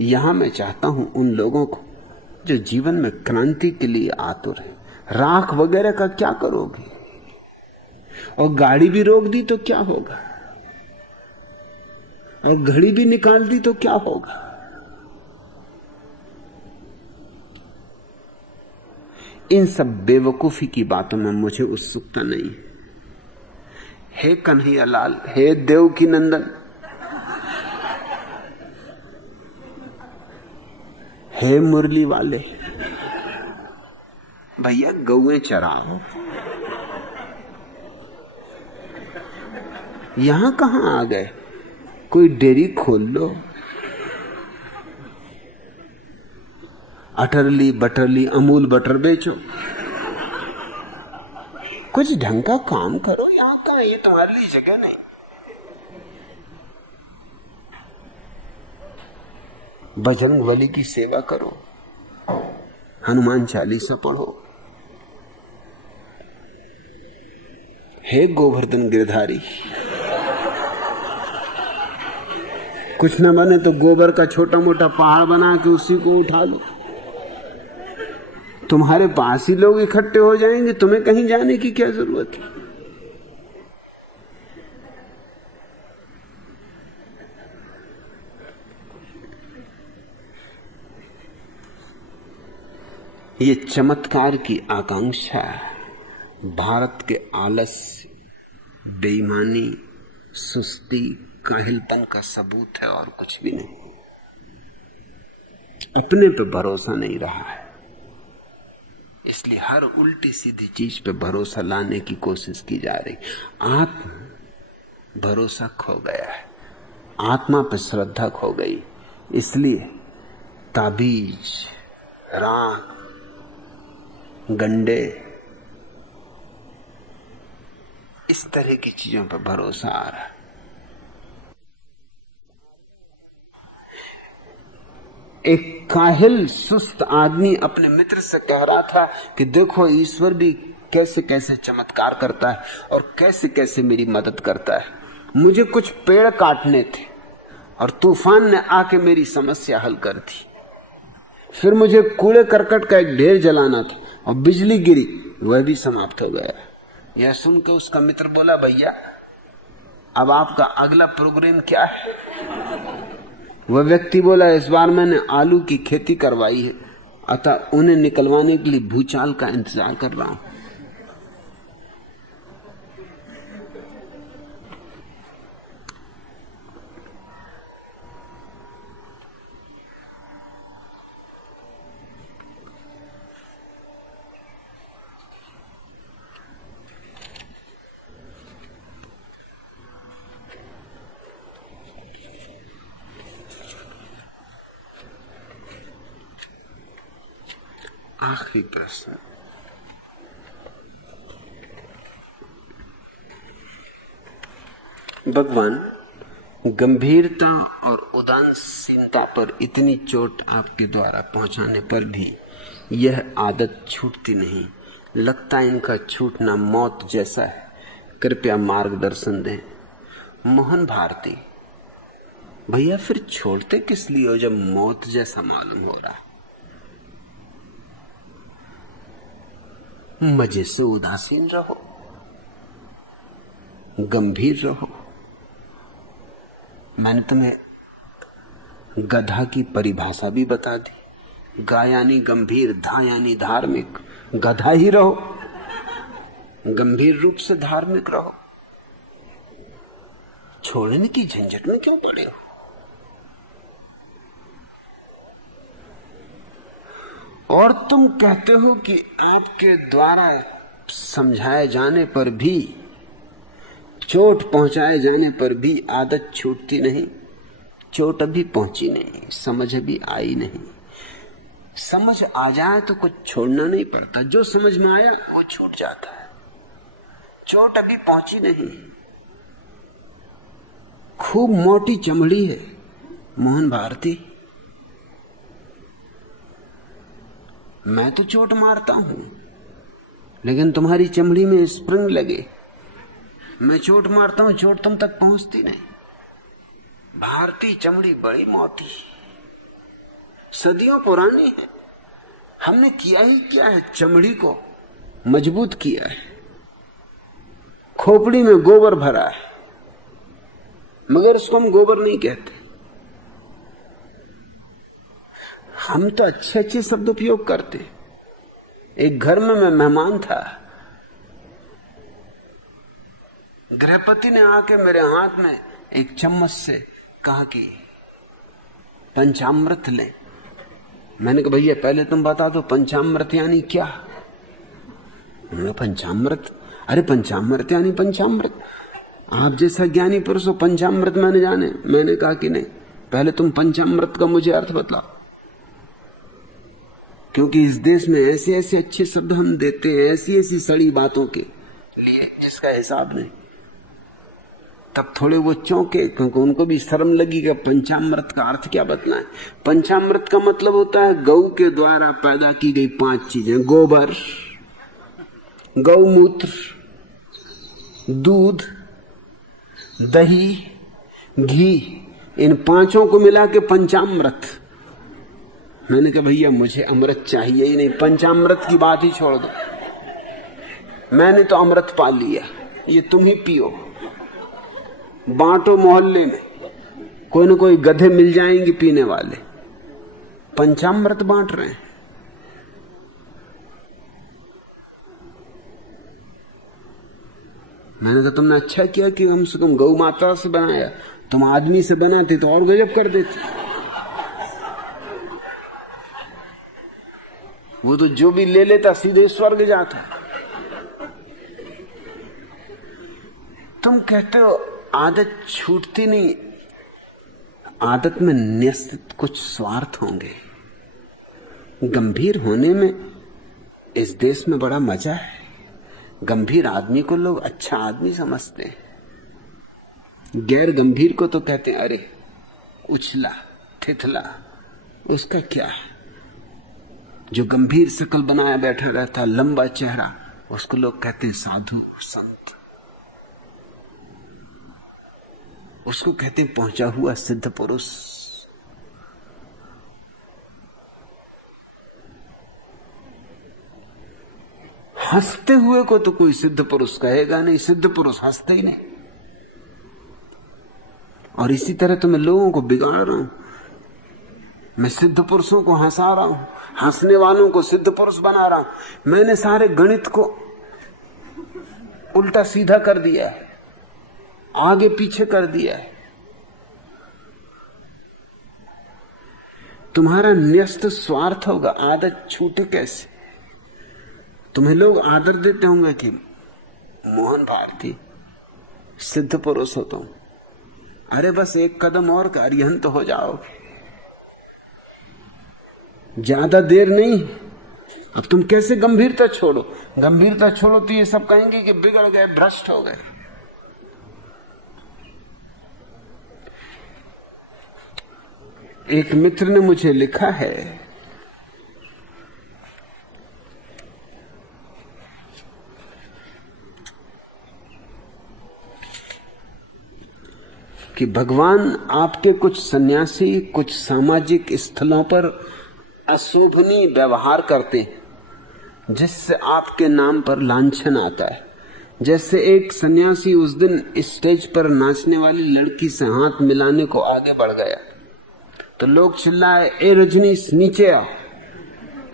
यहां मैं चाहता हूं उन लोगों को जो जीवन में क्रांति के लिए आतुर है। राख वगैरह का क्या करोगे? और गाड़ी भी रोक दी तो क्या होगा? और घड़ी भी निकाल दी तो क्या होगा? इन सब बेवकूफी की बातों में मुझे उत्सुकता नहीं है। हे कन्हैयालाल, हे देवकी नंदन, हे मुरली वाले, भैया गौएं चराओ। यहां कहां आ गए? कोई डेयरी खोल लो, अटरली बटरली अमूल बटर बेचो, कुछ ढंग का काम करो। यहां कहां, ये तुम्हारे लिए जगह नहीं। बजरंग बली की सेवा करो, हनुमान चालीसा पढ़ो। हे गोवर्धन गिरधारी, कुछ न बने तो गोबर का छोटा मोटा पहाड़ बना के उसी को उठा लो। तुम्हारे पास ही लोग इकट्ठे हो जाएंगे, तुम्हें कहीं जाने की क्या जरूरत है? ये चमत्कार की आकांक्षा भारत के आलस्य, बेईमानी, सुस्ती, काहिलपन का सबूत है और कुछ भी नहीं। अपने पे भरोसा नहीं रहा है, इसलिए हर उल्टी सीधी चीज पे भरोसा लाने की कोशिश की जा रही। आत्म भरोसा खो गया है, आत्मा पे श्रद्धा खो गई, इसलिए ताबीज, राग, गंडे, इस तरह की चीजों पर भरोसा आ रहा है। एक काहिल सुस्त आदमी अपने मित्र से कह रहा था कि देखो ईश्वर भी कैसे कैसे चमत्कार करता है और कैसे कैसे मेरी मदद करता है। मुझे कुछ पेड़ काटने थे और तूफान ने आके मेरी समस्या हल कर दी। फिर मुझे कूड़े करकट का एक ढेर जलाना था और बिजली गिरी, वह भी समाप्त हो गया। यह सुनकर उसका मित्र बोला, भैया अब आपका अगला प्रोग्राम क्या है? वह व्यक्ति बोला, इस बार मैंने आलू की खेती करवाई है, अतः उन्हें निकलवाने के लिए भूचाल का इंतजार कर रहा हूं। आखिरी प्रश्न, भगवान गंभीरता और उदासीनता पर इतनी चोट आपके द्वारा पहुंचाने पर भी यह आदत छूटती नहीं। लगता इनका छूटना मौत जैसा है, कृपया मार्गदर्शन दें। मोहन भारती, भैया फिर छोड़ते किस लिए हो जब मौत जैसा मालूम हो रहा? मजे से उदासीन रहो, गंभीर रहो। मैंने तुम्हें गधा की परिभाषा भी बता दी। गा यानी गंभीर, धा यानी धार्मिक। गधा ही रहो, गंभीर रूप से धार्मिक रहो। छोड़ने की झंझट में क्यों पड़े हो? और तुम कहते हो कि आपके द्वारा समझाए जाने पर भी, चोट पहुंचाए जाने पर भी आदत छूटती नहीं। चोट अभी पहुंची नहीं, समझ अभी आई नहीं। समझ आ जाए तो कुछ छोड़ना नहीं पड़ता, जो समझ में आया वो छूट जाता है। चोट अभी पहुंची नहीं। खूब मोटी चमड़ी है मोहन भारती, मैं तो चोट मारता हूं, लेकिन तुम्हारी चमड़ी में स्प्रिंग लगे। मैं चोट मारता हूं, चोट तुम तक पहुंचती नहीं। भारतीय चमड़ी बड़ी मोटी, सदियों पुरानी है। हमने किया ही क्या है, चमड़ी को मजबूत किया है। खोपड़ी में गोबर भरा है, मगर उसको हम गोबर नहीं कहते। हम तो अच्छे अच्छे शब्द उपयोग करते। एक घर में मैं मेहमान था, गृहपति ने आके मेरे हाथ में एक चम्मच से कहा कि पंचामृत लें। मैंने कहा भैया पहले तुम बता दो पंचामृत यानी क्या। उन्होंने पंचामृत, अरे पंचामृत यानी पंचामृत, आप जैसा ज्ञानी पुरुष हो पंचामृत मैंने जाने। मैंने कहा कि नहीं, पहले तुम पंचामृत का मुझे अर्थ बतलाओ, क्योंकि इस देश में ऐसे ऐसे अच्छे शब्द हम देते हैं ऐसी ऐसी सड़ी बातों के लिए जिसका हिसाब नहीं। तब थोड़े वो चौंके, क्योंकि उनको भी शर्म लगी कि पंचामृत का अर्थ क्या बतलाएं। पंचामृत का मतलब होता है गौ के द्वारा पैदा की गई 5 चीजें, गोबर, गौमूत्र, दूध, दही, घी, इन 5 को मिला के पंचामृत। मैंने कहा भैया मुझे अमृत चाहिए ही नहीं, पंचामृत की बात ही छोड़ दो। मैंने तो अमृत पा लिया, ये तुम ही पियो, बांटो मोहल्ले में, कोई ना कोई गधे मिल जाएंगे पीने वाले। पंचामृत बांट रहे हैं। मैंने कहा तुमने अच्छा किया कि कम से कम गौ माता से बनाया, तुम आदमी से बनाते तो और गजब कर देते। वो तो जो भी ले लेता सीधे स्वर्ग जाता। तुम कहते हो आदत छूटती नहीं, आदत में न्यस्त कुछ स्वार्थ होंगे। गंभीर होने में इस देश में बड़ा मजा है। गंभीर आदमी को लोग अच्छा आदमी समझते हैं, गैर गंभीर को तो कहते हैं अरे उछला थिथला, उसका क्या है। जो गंभीर शकल बनाया बैठा रहता, लंबा चेहरा, उसको लोग कहते हैं साधु संत, उसको कहते हैं पहुंचा हुआ सिद्ध पुरुष। हंसते हुए को तो कोई सिद्ध पुरुष कहेगा नहीं, सिद्ध पुरुष हंसते ही नहीं। और इसी तरह तो मैं लोगों को बिगाड़ रहा हूं, मैं सिद्ध पुरुषों को हंसा रहा हूं, हंसने वालों को सिद्ध पुरुष बना रहा हूं। मैंने सारे गणित को उल्टा सीधा कर दिया है, आगे पीछे कर दिया है। तुम्हारा न्यस्त स्वार्थ होगा, आदत छूटे कैसे। तुम्हें लोग आदर देते होंगे कि मोहन भारती सिद्ध पुरुष हो तुम, अरे बस एक कदम और का अरिहंत हो जाओगे, ज्यादा देर नहीं। अब तुम कैसे गंभीरता छोड़ो, गंभीरता छोड़ो तो ये सब कहेंगे कि बिगड़ गए, भ्रष्ट हो गए। एक मित्र ने मुझे लिखा है कि भगवान आपके कुछ सन्यासी कुछ सामाजिक स्थलों पर अशोभनीय व्यवहार करते हैं जिससे आपके नाम पर लांछन आता है। जैसे एक सन्यासी उस दिन स्टेज पर नाचने वाली लड़की से हाथ मिलाने को आगे बढ़ गया तो लोग चिल्लाए, ए रजनीश नीचे आओ,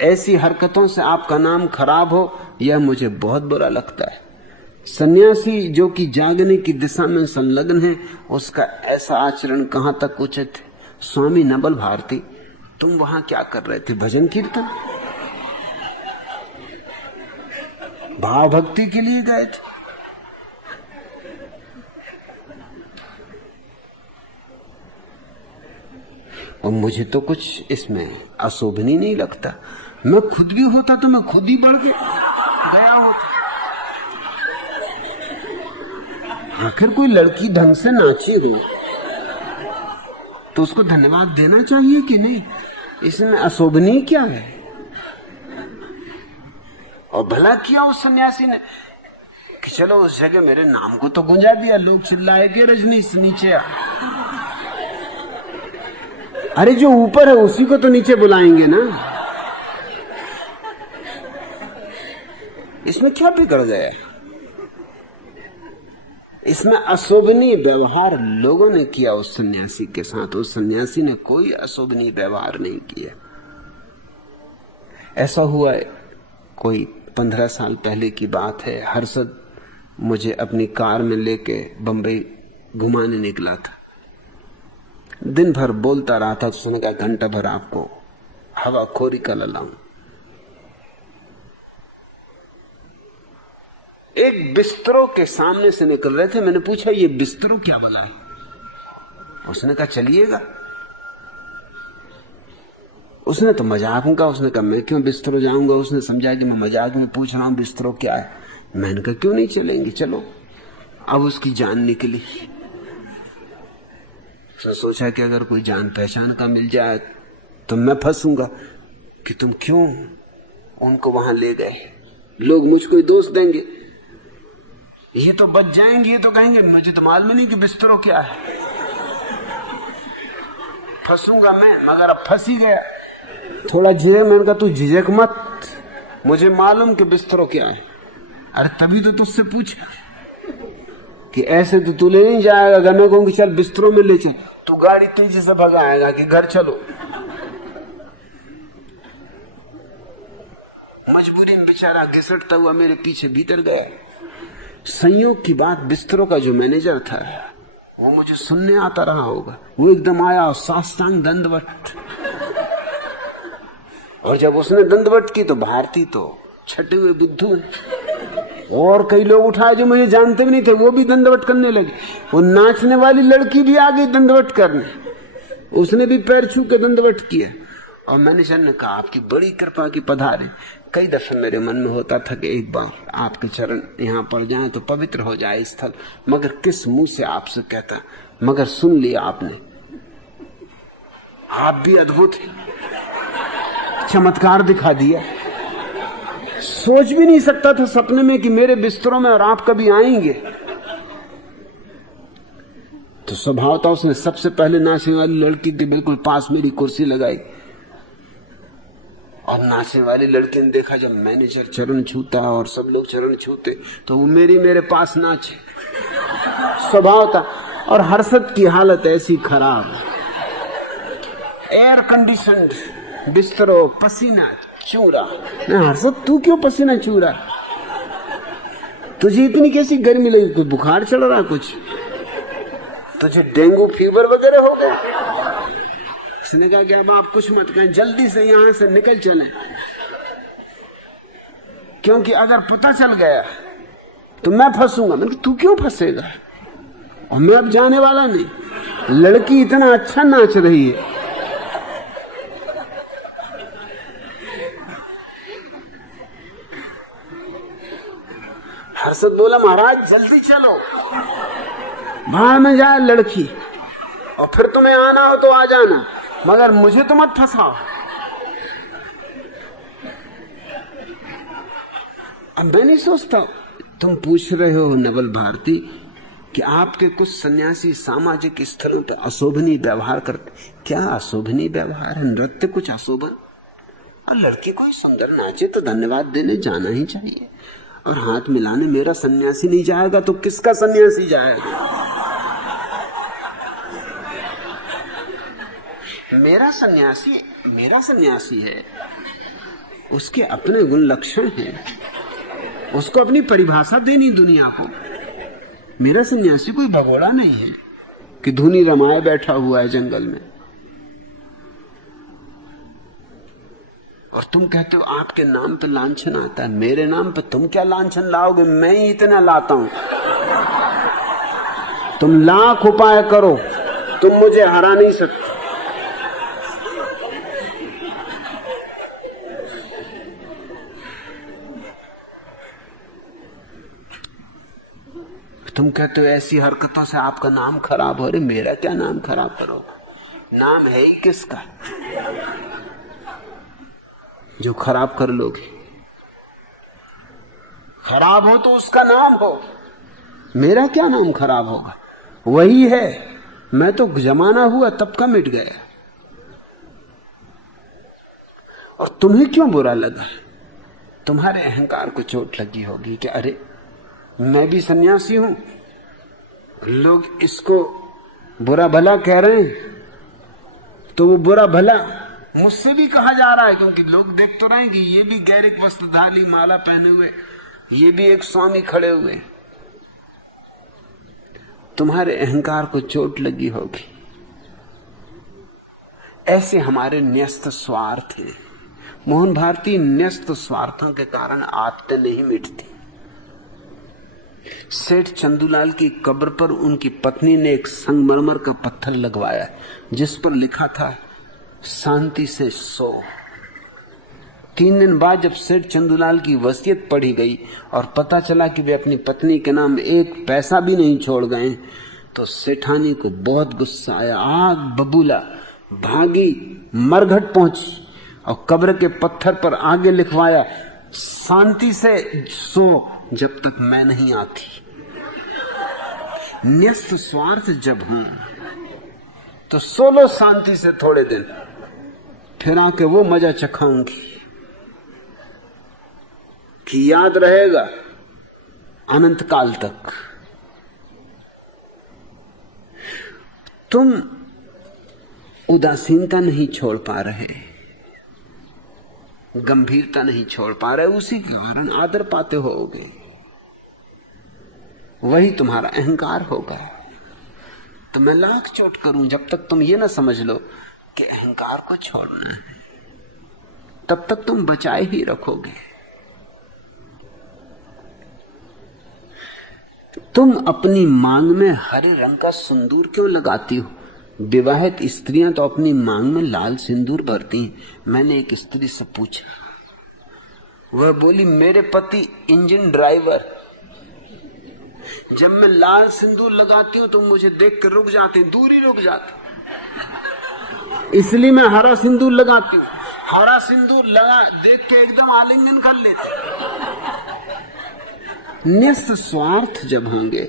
ऐसी हरकतों से आपका नाम खराब हो, यह मुझे बहुत बुरा लगता है। सन्यासी जो कि जागने की दिशा में संलग्न है, उसका ऐसा आचरण कहां तक उचित है। स्वामी नवल भारती, तुम वहां क्या कर रहे थे, भजन कीर्तन, भाव भक्ति के लिए गए थे। और मुझे तो कुछ इसमें अशोभनीय नहीं लगता। मैं खुद भी होता तो मैं खुद ही बढ़ के गया होता। आखिर कोई लड़की ढंग से नाची हो तो उसको धन्यवाद देना चाहिए कि नहीं? इसमें अशोभनीय क्या है? और भला किया उस सन्यासी ने कि चलो उस जगह मेरे नाम को तो गुंजा दिया, लोग चिल्लाए कि रजनीश नीचे आ। अरे जो ऊपर है उसी को तो नीचे बुलाएंगे ना। इसमें क्या बिगड़ गया? इसमें अशोभनीय व्यवहार लोगों ने किया उस सन्यासी के साथ। उस सन्यासी ने कोई अशोभनीय व्यवहार नहीं किया। ऐसा हुआ है, कोई 15 साल पहले की बात है। हर्षद मुझे अपनी कार में लेके बंबई घुमाने निकला था। दिन भर बोलता रहा था, तो उसने कहा घंटा भर आपको हवाखोरी का ललाऊं। एक बिस्तरों के सामने से निकल रहे थे। मैंने पूछा ये बिस्तरों क्या बला है? उसने कहा चलिएगा। उसने तो मजाक में कहा। उसने कहा मैं क्यों बिस्तरों जाऊंगा? उसने समझा कि मैं मजाक में पूछ रहा हूं बिस्तरों क्या है। मैंने कहा क्यों नहीं चलेंगे, चलो। अब उसकी जान निकली। उसने सोचा कि अगर कोई जान पहचान का मिल जाए तो मैं फंसूंगा कि तुम क्यों उनको वहां ले गए, लोग मुझको ही दोष देंगे। ये तो बच जाएंगे, ये तो कहेंगे मुझे तो मालूम नहीं कि बिस्तरों क्या है। फंसूंगा मैं, मगर अब फंस ही गया। थोड़ा झिझक, मैंने कहा तू झिझक मत, मुझे मालूम कि बिस्तरों क्या है। अरे तभी तो तुझसे पूछा कि ऐसे तो तू ले नहीं जाएगा। अगर मैं कहूंगी चल बिस्तरों में ले चल, तू गाड़ी तेजी से भगाएगा कि घर चलो। मजबूरी में बेचारा घिसटता हुआ मेरे पीछे भीतर गया। संयोग की बात, बिस्तरों का जो मैनेजर था वो मुझे सुनने आता रहा होगा। वो एकदम आया और साष्टांग दंडवत। और जब उसने दंडवत की तो भारती तो छटे हुए बुद्धू और कई लोग उठाए जो मुझे जानते भी नहीं थे, वो भी दंडवत करने लगे। वो नाचने वाली लड़की भी आ गई दंडवत करने, उसने भी पैर छू के दंडवत किया। और मैनेजर ने कहा आपकी बड़ी कृपा की पधारे। कई दफे मेरे मन में होता था कि एक बार आपके चरण यहाँ पड़ जाएं तो पवित्र हो जाए स्थल, मगर किस मुंह से आपसे कहता। मगर सुन लिया आपने। आप भी अद्भुत हैं, चमत्कार दिखा दिया। सोच भी नहीं सकता था सपने में कि मेरे बिस्तरों में और आप कभी आएंगे। तो स्वभाव था उसने सबसे पहले नाचने वाली लड़की के बिल्कुल पास मेरी कुर्सी लगाई। और नाचने वाली लड़की ने देखा जब मैनेजर चरण छूता और सब लोग चरण छूते तो वो मेरे पास नाचे। स्वभाव था। और हर्षद की हालत ऐसी खराब, एयर कंडीशनड बिस्तरों, पसीना चूरा। हर्षद तू क्यों पसीना चूरा? तुझे इतनी कैसी गर्मी लगी? कोई बुखार चढ़ रहा? कुछ तुझे डेंगू फीवर वगैरह हो गया? उसने कहा कि अब आप कुछ मत कहें, जल्दी से यहां से निकल चले, क्योंकि अगर पता चल गया तो मैं फंसूंगा। मैंने कहा तू क्यों फंसेगा, और मैं अब जाने वाला नहीं। लड़की इतना अच्छा नाच रही है। हर्षद बोला महाराज जल्दी चलो, बाहर में जाए लड़की, और फिर तुम्हें आना हो तो आ जाना, मगर मुझे तो मत फंसाओ। अब मैं नहीं सोचता, तुम पूछ रहे हो नवल भारती कि आपके कुछ सन्यासी सामाजिक स्थलों पर अशोभनीय व्यवहार करते। क्या अशोभनीय व्यवहार है? नृत्य कुछ अशोभन? और लड़की कोई सुंदर नाचे तो धन्यवाद देने जाना ही चाहिए। और हाथ मिलाने मेरा सन्यासी नहीं जाएगा तो किसका सन्यासी जाएगा? मेरा सन्यासी है, उसके अपने गुण लक्षण हैं, उसको अपनी परिभाषा देनी दुनिया को। मेरा सन्यासी कोई भगोड़ा नहीं है कि धुनी रमाए बैठा हुआ है जंगल में। और तुम कहते हो आपके नाम पे लांछन आता है। मेरे नाम पे तुम क्या लांछन लाओगे? मैं ही इतना लाता हूं। तुम लाख उपाय करो, तुम मुझे हरा नहीं सकते। तुम कहते हो ऐसी हरकतों से आपका नाम खराब हो रहा। मेरा क्या नाम खराब करोगे? नाम है ही किसका जो खराब कर लोगे? खराब हो तो उसका नाम हो, मेरा क्या नाम खराब होगा? वही है, मैं तो जमाना हुआ तब का मिट गया। और तुम्हें क्यों बुरा लगा? तुम्हारे अहंकार को चोट लगी होगी कि अरे मैं भी सन्यासी हूं, लोग इसको बुरा भला कह रहे हैं, तो वो बुरा भला मुझसे भी कहा जा रहा है, क्योंकि लोग देख तो रहे हैं कि ये भी गैरिक वस्त्रधारी, माला पहने हुए, ये भी एक स्वामी खड़े हुए। तुम्हारे अहंकार को चोट लगी होगी। ऐसे हमारे न्यस्त स्वार्थ हैं। मोहन भारती, न्यस्त स्वार्थों के कारण आदतें नहीं मिटती। सेठ चंदूलाल की कब्र पर उनकी पत्नी ने एक संगमरमर का पत्थर लगवाया जिस पर लिखा था शांति से सो। 3 दिन बाद जब सेठ चंदूलाल की वसीयत पढ़ी गई और पता चला कि वे अपनी पत्नी के नाम 1 पैसा भी नहीं छोड़ गए, तो सेठानी को बहुत गुस्सा आया। आग बबूला, भागी, मरघट पहुंची और कब्र के पत्थर पर आगे लिखवाया शांति से सो जब तक मैं नहीं आती। न्यस्त स्वार्थ जब हूं तो सो लो शांति से थोड़े दिन, फिर आके वो मजा चखाऊंगी कि याद रहेगा अनंत काल तक। तुम उदासीनता नहीं छोड़ पा रहे, गंभीरता नहीं छोड़ पा रहे, उसी के कारण आदर पाते होगे। वही तुम्हारा अहंकार होगा। तो मैं लाख चोट करूं, जब तक तुम ये ना समझ लो कि अहंकार को छोड़ना है, तब तक तुम बचाए ही रखोगे। तुम अपनी मांग में हरे रंग का सिंदूर क्यों लगाती हो? विवाहित स्त्रियां तो अपनी मांग में लाल सिंदूर भरती हैं। मैंने एक स्त्री से पूछा, वह बोली मेरे पति इंजन ड्राइवर, जब मैं लाल सिंदूर लगाती हूं तो मुझे देख कर रुक जाते, दूर ही रुक जाते, इसलिए मैं हरा सिंदूर लगाती हूं। हरा सिंदूर लगा देख के एकदम आलिंगन कर लेते। न्यस्त स्वार्थ जब होंगे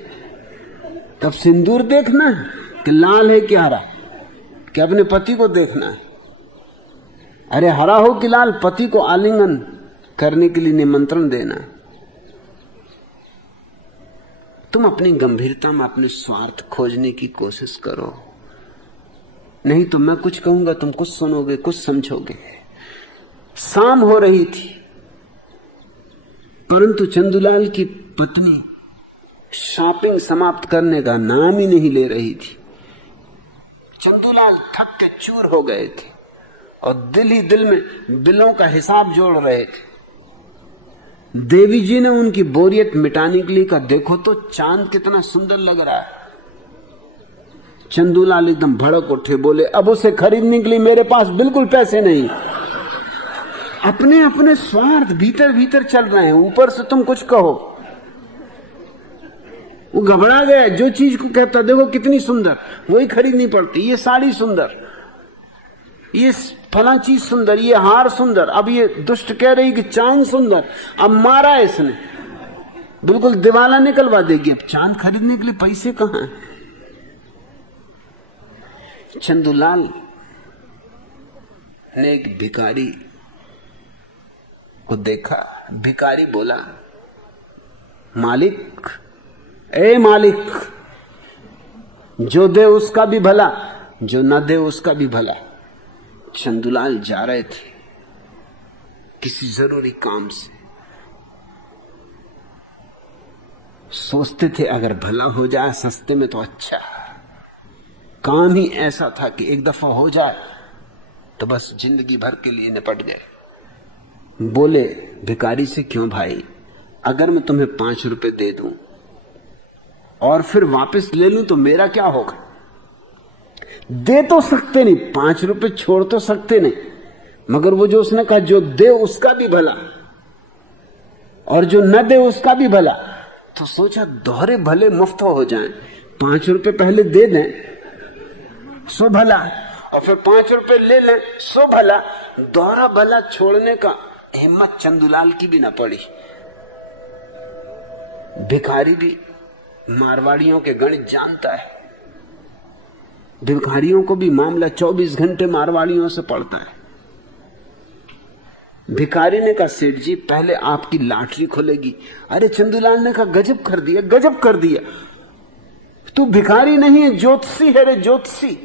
तब सिंदूर देखना है कि लाल है कि हरा, कि अपने पति को देखना है। अरे हरा हो कि लाल, पति को आलिंगन करने के लिए निमंत्रण देना है। तुम अपनी गंभीरता में अपने स्वार्थ खोजने की कोशिश करो, नहीं तो मैं कुछ कहूंगा तुम कुछ सुनोगे, कुछ समझोगे। शाम हो रही थी, परंतु चंदूलाल की पत्नी शॉपिंग समाप्त करने का नाम ही नहीं ले रही थी। चंदूलाल थक के चूर हो गए थे और दिल ही दिल में बिलों का हिसाब जोड़ रहे थे। देवी जी ने उनकी बोरियत मिटाने के लिए कहा, देखो तो चांद कितना सुंदर लग रहा है। चंदूलाल एकदम भड़क उठे, बोले अब उसे खरीदने के लिए मेरे पास बिल्कुल पैसे नहीं। अपने अपने स्वार्थ भीतर भीतर चल रहे हैं, ऊपर से तुम कुछ कहो। वो घबरा गया, जो चीज को कहता देखो कितनी सुंदर, वही खरीदनी पड़ती। ये साड़ी सुंदर, ये फला चीज सुंदर, ये हार सुंदर। अब ये दुष्ट कह रही कि चांद सुंदर, अब मारा इसने, बिल्कुल दिवाला निकलवा देगी। अब चांद खरीदने के लिए पैसे कहां हैं? चंदूलाल ने एक भिखारी को देखा। भिखारी बोला, मालिक, ए मालिक, जो दे उसका भी भला, जो न दे उसका भी भला। चंदूलाल जा रहे थे किसी जरूरी काम से, सोचते थे अगर भला हो जाए सस्ते में तो अच्छा। काम ही ऐसा था कि एक दफा हो जाए तो बस जिंदगी भर के लिए निपट गए। बोले भिखारी से, क्यों भाई, अगर मैं तुम्हें 5 रुपए दे दूं और फिर वापस ले लूं तो मेरा क्या होगा? दे तो सकते नहीं, 5 रुपए छोड़ तो सकते नहीं, मगर वो जो उसने कहा जो दे उसका भी भला और जो न दे उसका भी भला, तो सोचा दोहरे भले मुफ्त हो जाएं, 5 रुपए पहले दे दें सो भला, और फिर 5 रुपए ले लें सो भला। दोहरा भला छोड़ने का हिम्मत चंदूलाल की भी ना पड़ी। भिखारी भी मारवाड़ियों के गणित जानता है, भिखारियों को भी मामला 24 घंटे मारवाड़ियों से पड़ता है। भिखारी ने कहा सेठ जी पहले आपकी लॉटरी खुलेगी। अरे चंदूलाल ने कहा गजब कर दिया, गजब कर दिया, तू भिखारी नहीं है ज्योतिषी है रे ज्योतिषी।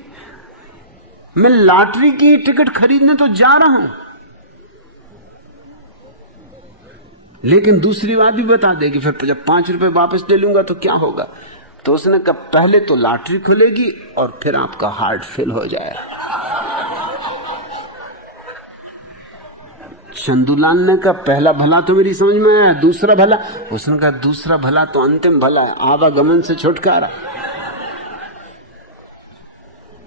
मैं लॉटरी की टिकट खरीदने तो जा रहा हूं, लेकिन दूसरी बात भी बता दे कि फिर जब 5 रुपए वापस ले लूंगा तो क्या होगा। तो उसने कहा पहले तो लॉटरी खुलेगी और फिर आपका हार्ट फेल हो जाएगा। चंदूलाल ने कहा पहला भला तो मेरी समझ में आया, दूसरा भला? उसने कहा दूसरा भला तो अंतिम भला है, आवागमन से छुटकारा।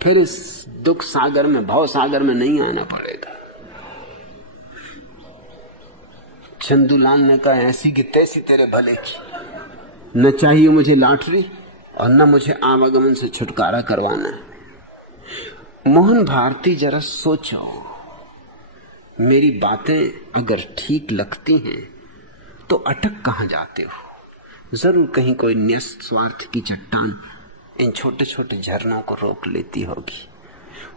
फिर इस दुख सागर में, भव सागर में नहीं आना पड़ेगा। चंदूलाल ने कहा ऐसी की तैसी तेरे भले की, न चाहिए मुझे लॉटरी और न मुझे आवागमन से छुटकारा करवाना है। मोहन भारती जरा सोचो, मेरी बातें अगर ठीक लगती हैं तो अटक कहां जाते हो? जरूर कहीं कोई न्यस्त स्वार्थ की चट्टान इन छोटे छोटे झरनों को रोक लेती होगी।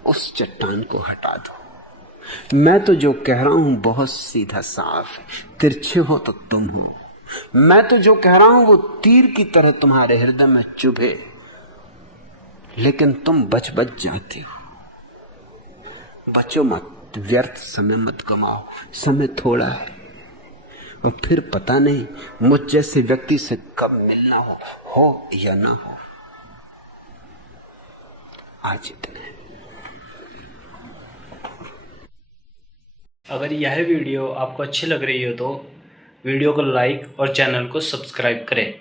उस चट्टान को हटा दो। मैं तो जो कह रहा हूं बहुत सीधा साफ है, तिरछे हो तो तुम हो। मैं तो जो कह रहा हूं वो तीर की तरह तुम्हारे हृदय में चुभे, लेकिन तुम बच जाते हो। बचो मत, व्यर्थ समय मत कमाओ, समय थोड़ा है और फिर पता नहीं मुझ जैसे व्यक्ति से कब मिलना हो या ना हो। आज इतने। अगर यह वीडियो आपको अच्छी लग रही हो तो वीडियो को लाइक और चैनल को सब्सक्राइब करें।